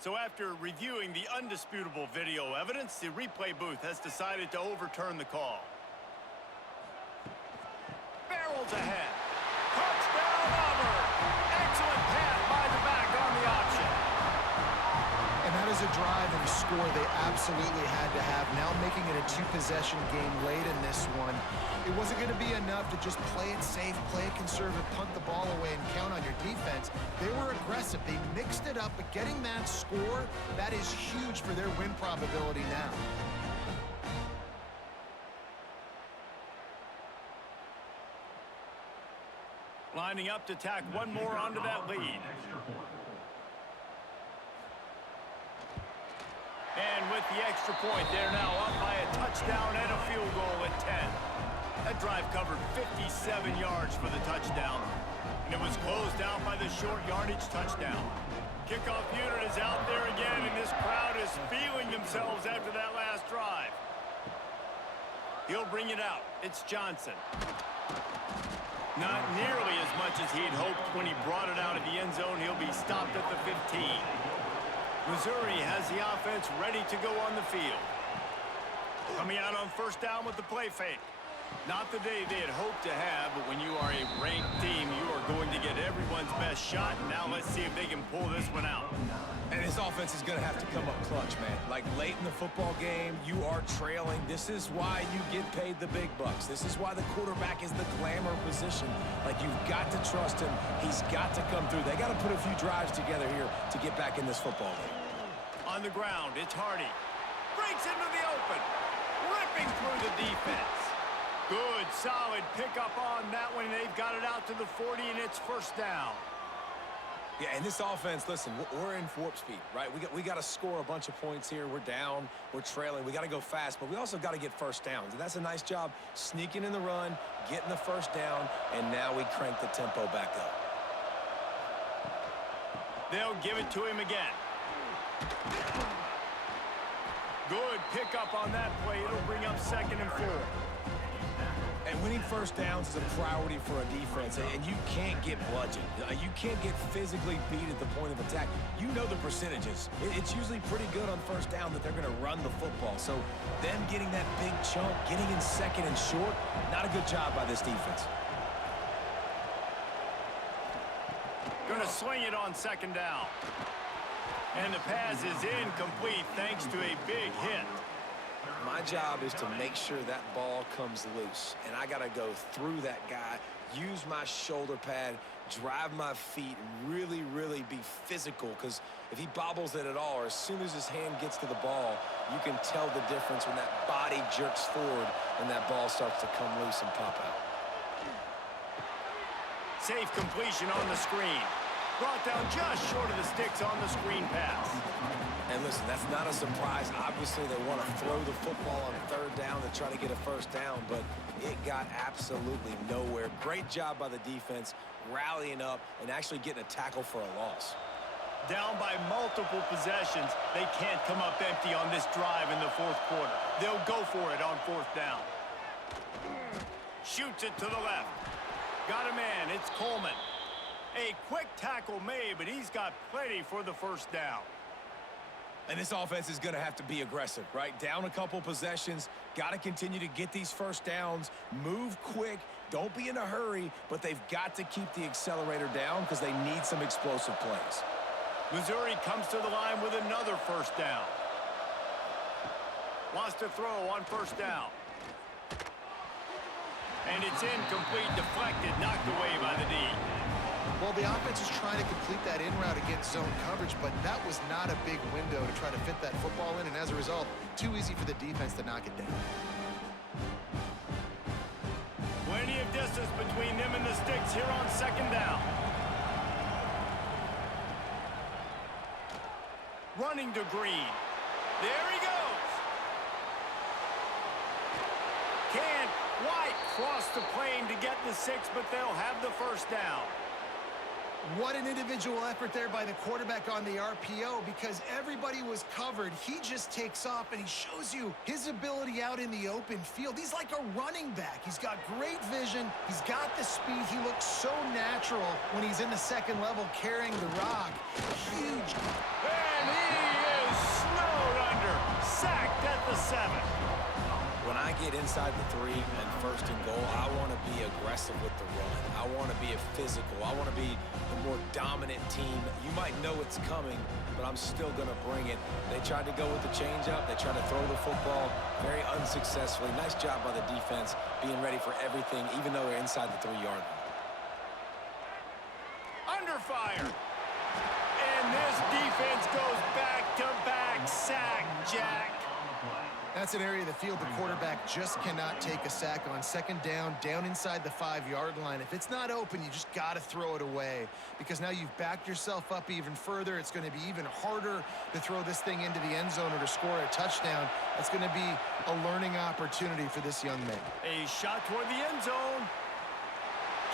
So after reviewing the undisputable video evidence, the replay booth has decided to overturn the call. Barrels ahead. Touchdown, Auburn! Excellent pass by the back on the option. And that is a drive and a score they absolutely had to have. Now making it a two-possession game late in this one. It wasn't going to be enough to just play it safe, play it conservative, punt the ball away, and count on your defense. They were aggressive. They mixed it up, but getting that score, that is huge for their win probability now. Lining up to tack one more onto that lead. And with the extra point, they're now up by a touchdown and a field goal at 10. That drive covered 57 yards for the touchdown, and it was closed out by the short yardage touchdown. Kickoff unit is out there again, and this crowd is feeling themselves after that last drive. He'll bring it out. It's Johnson. Not nearly as much as he'd hoped when he brought it out of the end zone. He'll be stopped at the 15. Missouri has the offense ready to go on the field. Coming out on first down with the play fake. Not the day they had hoped to have, but when you are a ranked team, you are going to get everyone's best shot. Now let's see if they can pull this one out. And his offense is going to have to come up clutch, man. Like late in the football game, you are trailing. This is why you get paid the big bucks. This is why the quarterback is the glamour position. Like, you've got to trust him. He's got to come through. They got to put a few drives together here to get back in this football game. On the ground, it's Hardy. Breaks into the open. Ripping through the defense. Good, solid pickup on that one. They've got it out to the 40, and it's first down. Yeah, and this offense, listen, we're in warp speed, right? We got to score a bunch of points here. We're down. We're trailing. We got to go fast, but we also got to get first downs. And that's a nice job sneaking in the run, getting the first down, and now we crank the tempo back up. They'll give it to him again. Good pickup on that play. It'll bring up 2nd and 4. And winning first downs is a priority for a defense, and you can't get bludgeoned. You can't get physically beat at the point of attack. You know the percentages. It's usually pretty good on first down that they're going to run the football. So them getting that big chunk, getting in 2nd and short, not a good job by this defense. Going to sling it on 2nd down. And the pass is incomplete thanks to a big hit. My job is to make sure that ball comes loose, and I got to go through that guy, use my shoulder pad, drive my feet, and really, really be physical, because if he bobbles it at all, or as soon as his hand gets to the ball, you can tell the difference when that body jerks forward and that ball starts to come loose and pop out. Safe completion on the screen. Brought down just short of the sticks on the screen pass. And listen, that's not a surprise. Obviously, they want to throw the football on 3rd down to try to get a first down, but it got absolutely nowhere. Great job by the defense, rallying up and actually getting a tackle for a loss. Down by multiple possessions, they can't come up empty on this drive in the 4th quarter. They'll go for it on 4th down. Shoots it to the left. Got a man, it's Coleman. A quick tackle made, but he's got plenty for the first down. And this offense is going to have to be aggressive, right? Down a couple possessions, got to continue to get these first downs, move quick, don't be in a hurry, but they've got to keep the accelerator down because they need some explosive plays. Missouri comes to the line with another first down. Wants to throw on first down. And it's incomplete, deflected, knocked away by the D. Well, the offense is trying to complete that in route against zone coverage, but that was not a big window to try to fit that football in, and as a result, too easy for the defense to knock it down. Plenty of distance between them and the sticks here on 2nd down. Running to Green. There he goes. Can't quite cross the plane to get the 6, but they'll have the first down. What an individual effort there by the quarterback on the RPO, because everybody was covered. He just takes off, and he shows you his ability out in the open field. He's like a running back. He's got great vision. He's got the speed. He looks so natural when he's in the second level carrying the rock. Huge. And he is snowed under. Sacked at the 7. When I get inside the 3 and first and goal, I want to be aggressive with the run. I want to be physical. I want to be the more dominant team. You might know it's coming, but I'm still going to bring it. They tried to go with the changeup. They tried to throw the football very unsuccessfully. Nice job by the defense being ready for everything, even though they're inside the 3-yard line. Under fire. And this defense goes back-to-back sack, Jack. That's an area of the field the quarterback just cannot take a sack on. Second down, down inside the 5-yard line. If it's not open, you just got to throw it away, because now you've backed yourself up even further. It's going to be even harder to throw this thing into the end zone or to score a touchdown. That's going to be a learning opportunity for this young man. A shot toward the end zone.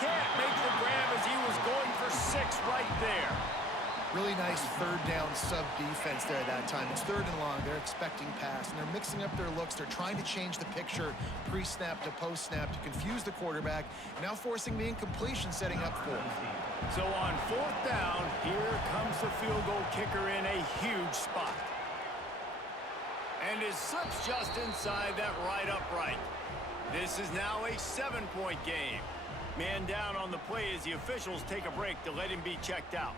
Can't make the grab as he was going for 6 right there. Really nice third down sub defense there at that time. It's 3rd and long. They're expecting pass, and they're mixing up their looks. They're trying to change the picture pre-snap to post-snap to confuse the quarterback, now forcing the incompletion, setting up 4th. So on 4th down, here comes the field goal kicker in a huge spot. And it slips just inside that right upright. This is now a 7-point game. Man down on the play as the officials take a break to let him be checked out.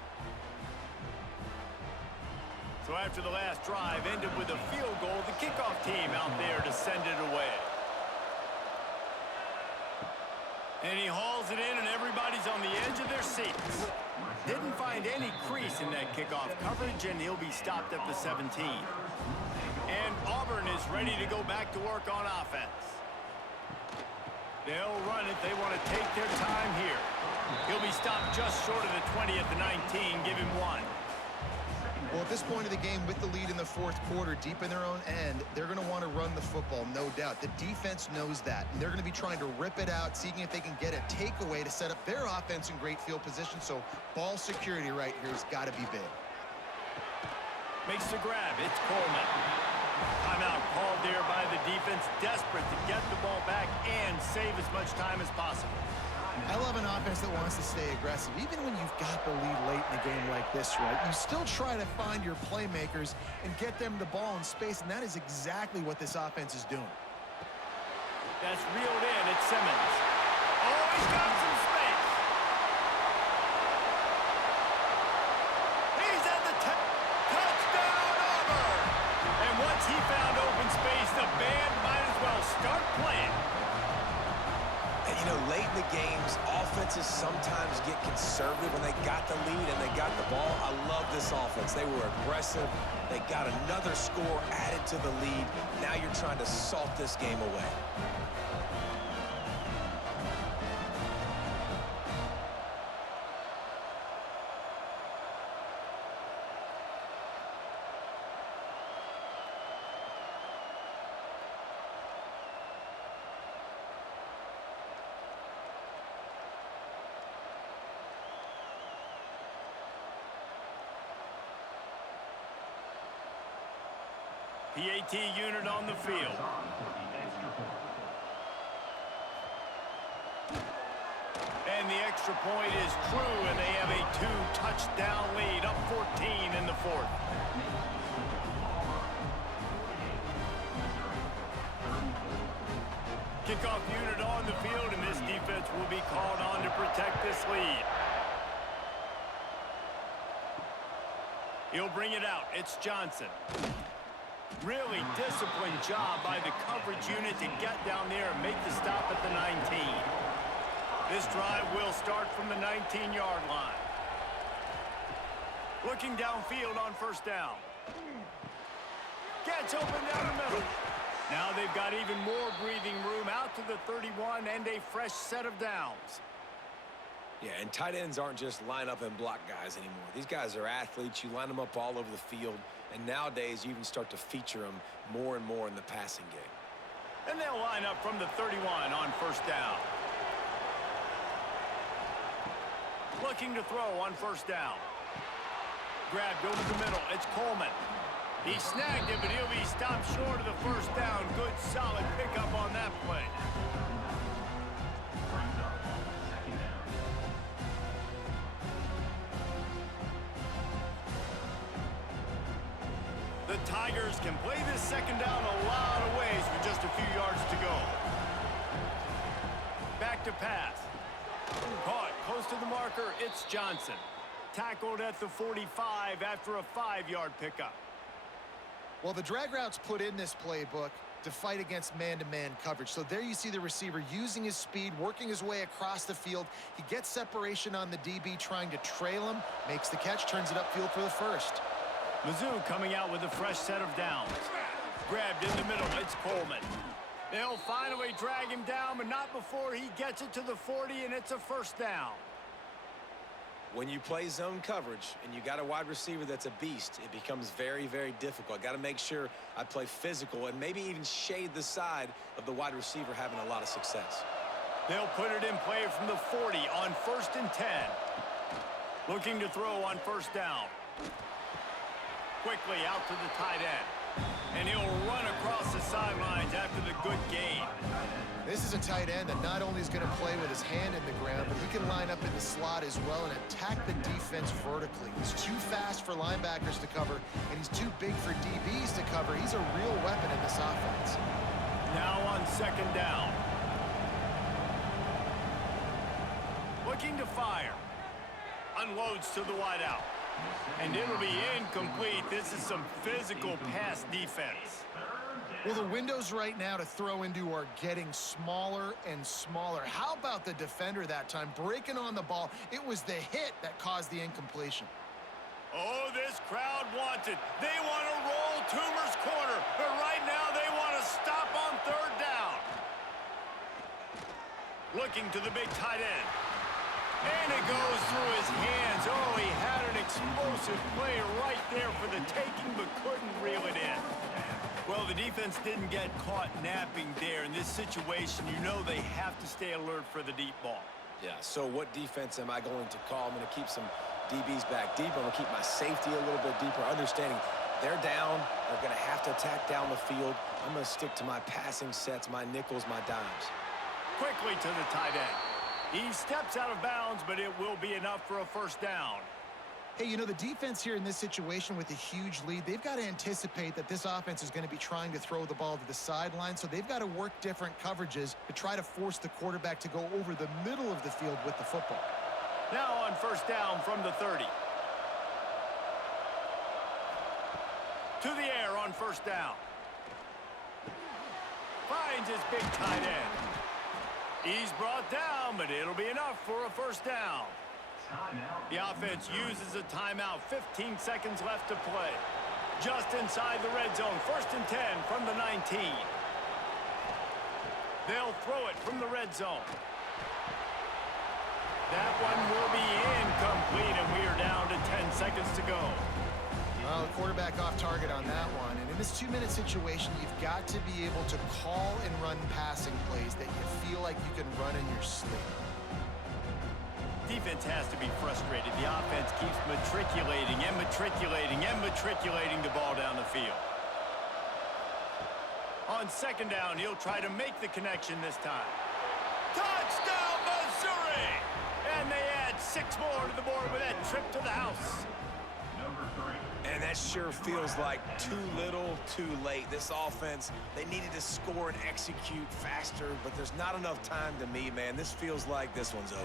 So after the last drive ended with a field goal, the kickoff team out there to send it away. And he hauls it in, and everybody's on the edge of their seats. Didn't find any crease in that kickoff coverage, and he'll be stopped at the 17. And Auburn is ready to go back to work on offense. They'll run it. They want to take their time here. He'll be stopped just short of the 20 at the 19. Give him 1. Well, at this point of the game, with the lead in the 4th quarter, deep in their own end, they're going to want to run the football, no doubt. The defense knows that, and they're going to be trying to rip it out, seeing if they can get a takeaway to set up their offense in great field position. So ball security right here has got to be big. Makes the grab. It's Coleman. Timeout called there by the defense, desperate to get the ball back and save as much time as possible. I love an offense that wants to stay aggressive. Even when you've got the lead late in a game like this, right, you still try to find your playmakers and get them the ball in space, and that is exactly what this offense is doing. That's reeled in. It's Simmons. Oh, he's got some space. He's at the touchdown, Auburn. And once he found open space, the band might as well start playing. And, you know, late in the games, offenses sometimes get conservative when they got the lead and they got the ball. I love this offense. They were aggressive. They got another score added to the lead. Now you're trying to salt this game away. PAT unit on the field. And the extra point is true, and they have a 2-touchdown lead, up 14 in the 4th. Kickoff unit on the field, and this defense will be called on to protect this lead. He'll bring it out. It's Johnson. Really disciplined job by the coverage unit to get down there and make the stop at the 19. This drive will start from the 19-yard line. Looking downfield on 1st down. Gets open down the middle. Now they've got even more breathing room out to the 31 and a fresh set of downs. Yeah, and tight ends aren't just line up and block guys anymore. These guys are athletes. You line them up all over the field. And nowadays, you even start to feature them more and more in the passing game. And they'll line up from the 31 on 1st down. looking to throw on first down. Grabbed over the middle. It's Coleman. He snagged it, but he'll be stopped short of the first down. Good, solid pickup on that play. Brings up second down. The Tigers can play this second down a lot of ways with just a few yards to go. Back to pass. Caught close to the marker. It's Johnson. Tackled at the 45 after a 5-yard pickup. Well, the drag routes put in this playbook to fight against man-to-man coverage. So there you see the receiver using his speed, working his way across the field. He gets separation on the DB, trying to trail him, makes the catch, turns it upfield for the first. Mizzou coming out with a fresh set of downs. Grabbed in the middle. It's Coleman. They'll finally drag him down, but not before he gets it to the 40, and it's a first down. When you play zone coverage and you got a wide receiver that's a beast, it becomes very, very difficult. Got to make sure I play physical and maybe even shade the side of the wide receiver having a lot of success. They'll put it in play from the 40 on 1st and 10. Looking to throw on first down. Quickly out to the tight end. And he'll run across the sidelines after the good gain. This is a tight end that not only is going to play with his hand in the ground, but he can line up in the slot as well and attack the defense vertically. He's too fast for linebackers to cover, and he's too big for DBs to cover. He's a real weapon in this offense. Now on second down. Looking to fire. Unloads to the wideout. And it'll be incomplete. This is some physical pass defense. Well, the windows right now to throw into are getting smaller and smaller. How about the defender that time breaking on the ball? It was the hit that caused the incompletion. Oh, this crowd wants it. They want to roll Toomer's corner, but right now they want to stop on third down. Looking to the big tight end. And it goes through his hands. Oh, he had an explosive play right there for the taking, but couldn't reel it in. Well, the defense didn't get caught napping there. In this situation, you know they have to stay alert for the deep ball. Yeah, so what defense am I going to call? I'm going to keep some DBs back deep. I'm going to keep my safety a little bit deeper, understanding they're down. They're going to have to attack down the field. I'm going to stick to my passing sets, my nickels, my dimes. Quickly to the tight end. He steps out of bounds, but it will be enough for a first down. Hey, you know, the defense here in this situation with a huge lead, they've got to anticipate that this offense is going to be trying to throw the ball to the sideline, so they've got to work different coverages to try to force the quarterback to go over the middle of the field with the football. Now on first down from the 30. To the air on first down. Finds his big tight end. He's brought down, but it'll be enough for a first down. The offense uses a timeout. 15 seconds left to play. Just inside the red zone. 1st and 10 from the 19. They'll throw it from the red zone. That one will be incomplete, and we are down to 10 seconds to go. Well, the quarterback off target on that one. And in this 2-minute situation, you've got to be able to call and run passing plays that you feel like you can run in your sleep. Defense has to be frustrated. The offense keeps matriculating and matriculating and matriculating the ball down the field. On second down, he'll try to make the connection this time. Touchdown, Missouri! And they add 6 more to the board with that trip to the house. And that sure feels like too little, too late. This offense, they needed to score and execute faster, but there's not enough time to me, man. This feels like this one's over.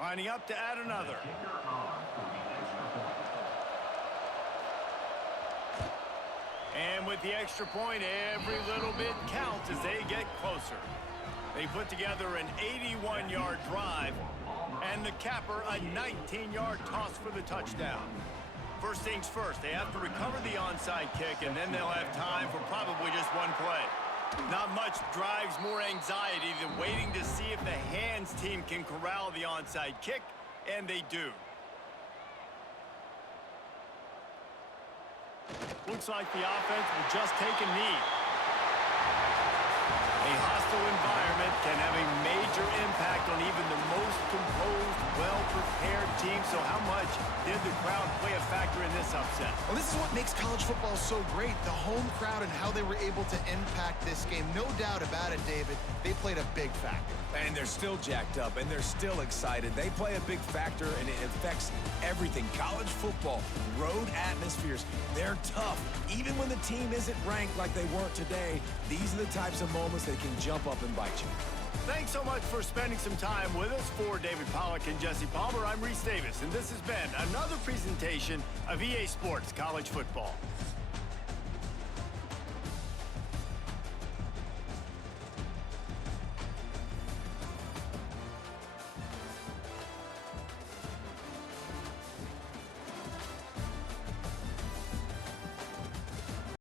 Lining up to add another. And with the extra point, every little bit counts as they get closer. They put together an 81-yard drive, and the capper a 19-yard toss for the touchdown. First things first, they have to recover the onside kick, and then they'll have time for probably just one play. Not much drives more anxiety than waiting to see if the hands team can corral the onside kick, and they do. Looks like the offense will just take a knee. A hostile environment can have a major impact on even the most composed, well-prepared team. So how much did the crowd play a factor in this upset? Well, this is what makes college football so great, the home crowd and how they were able to impact this game. No doubt about it, David. They played a big factor. And they're still jacked up, and they're still excited. They play a big factor, and it affects everything. College football, road atmospheres, they're tough. Even when the team isn't ranked like they weren't today, these are the types of moments that can jump up and bite you. Thanks so much for spending some time with us. For David Pollack and Jesse Palmer, I'm Reese Davis, and this has been another presentation of EA Sports College Football.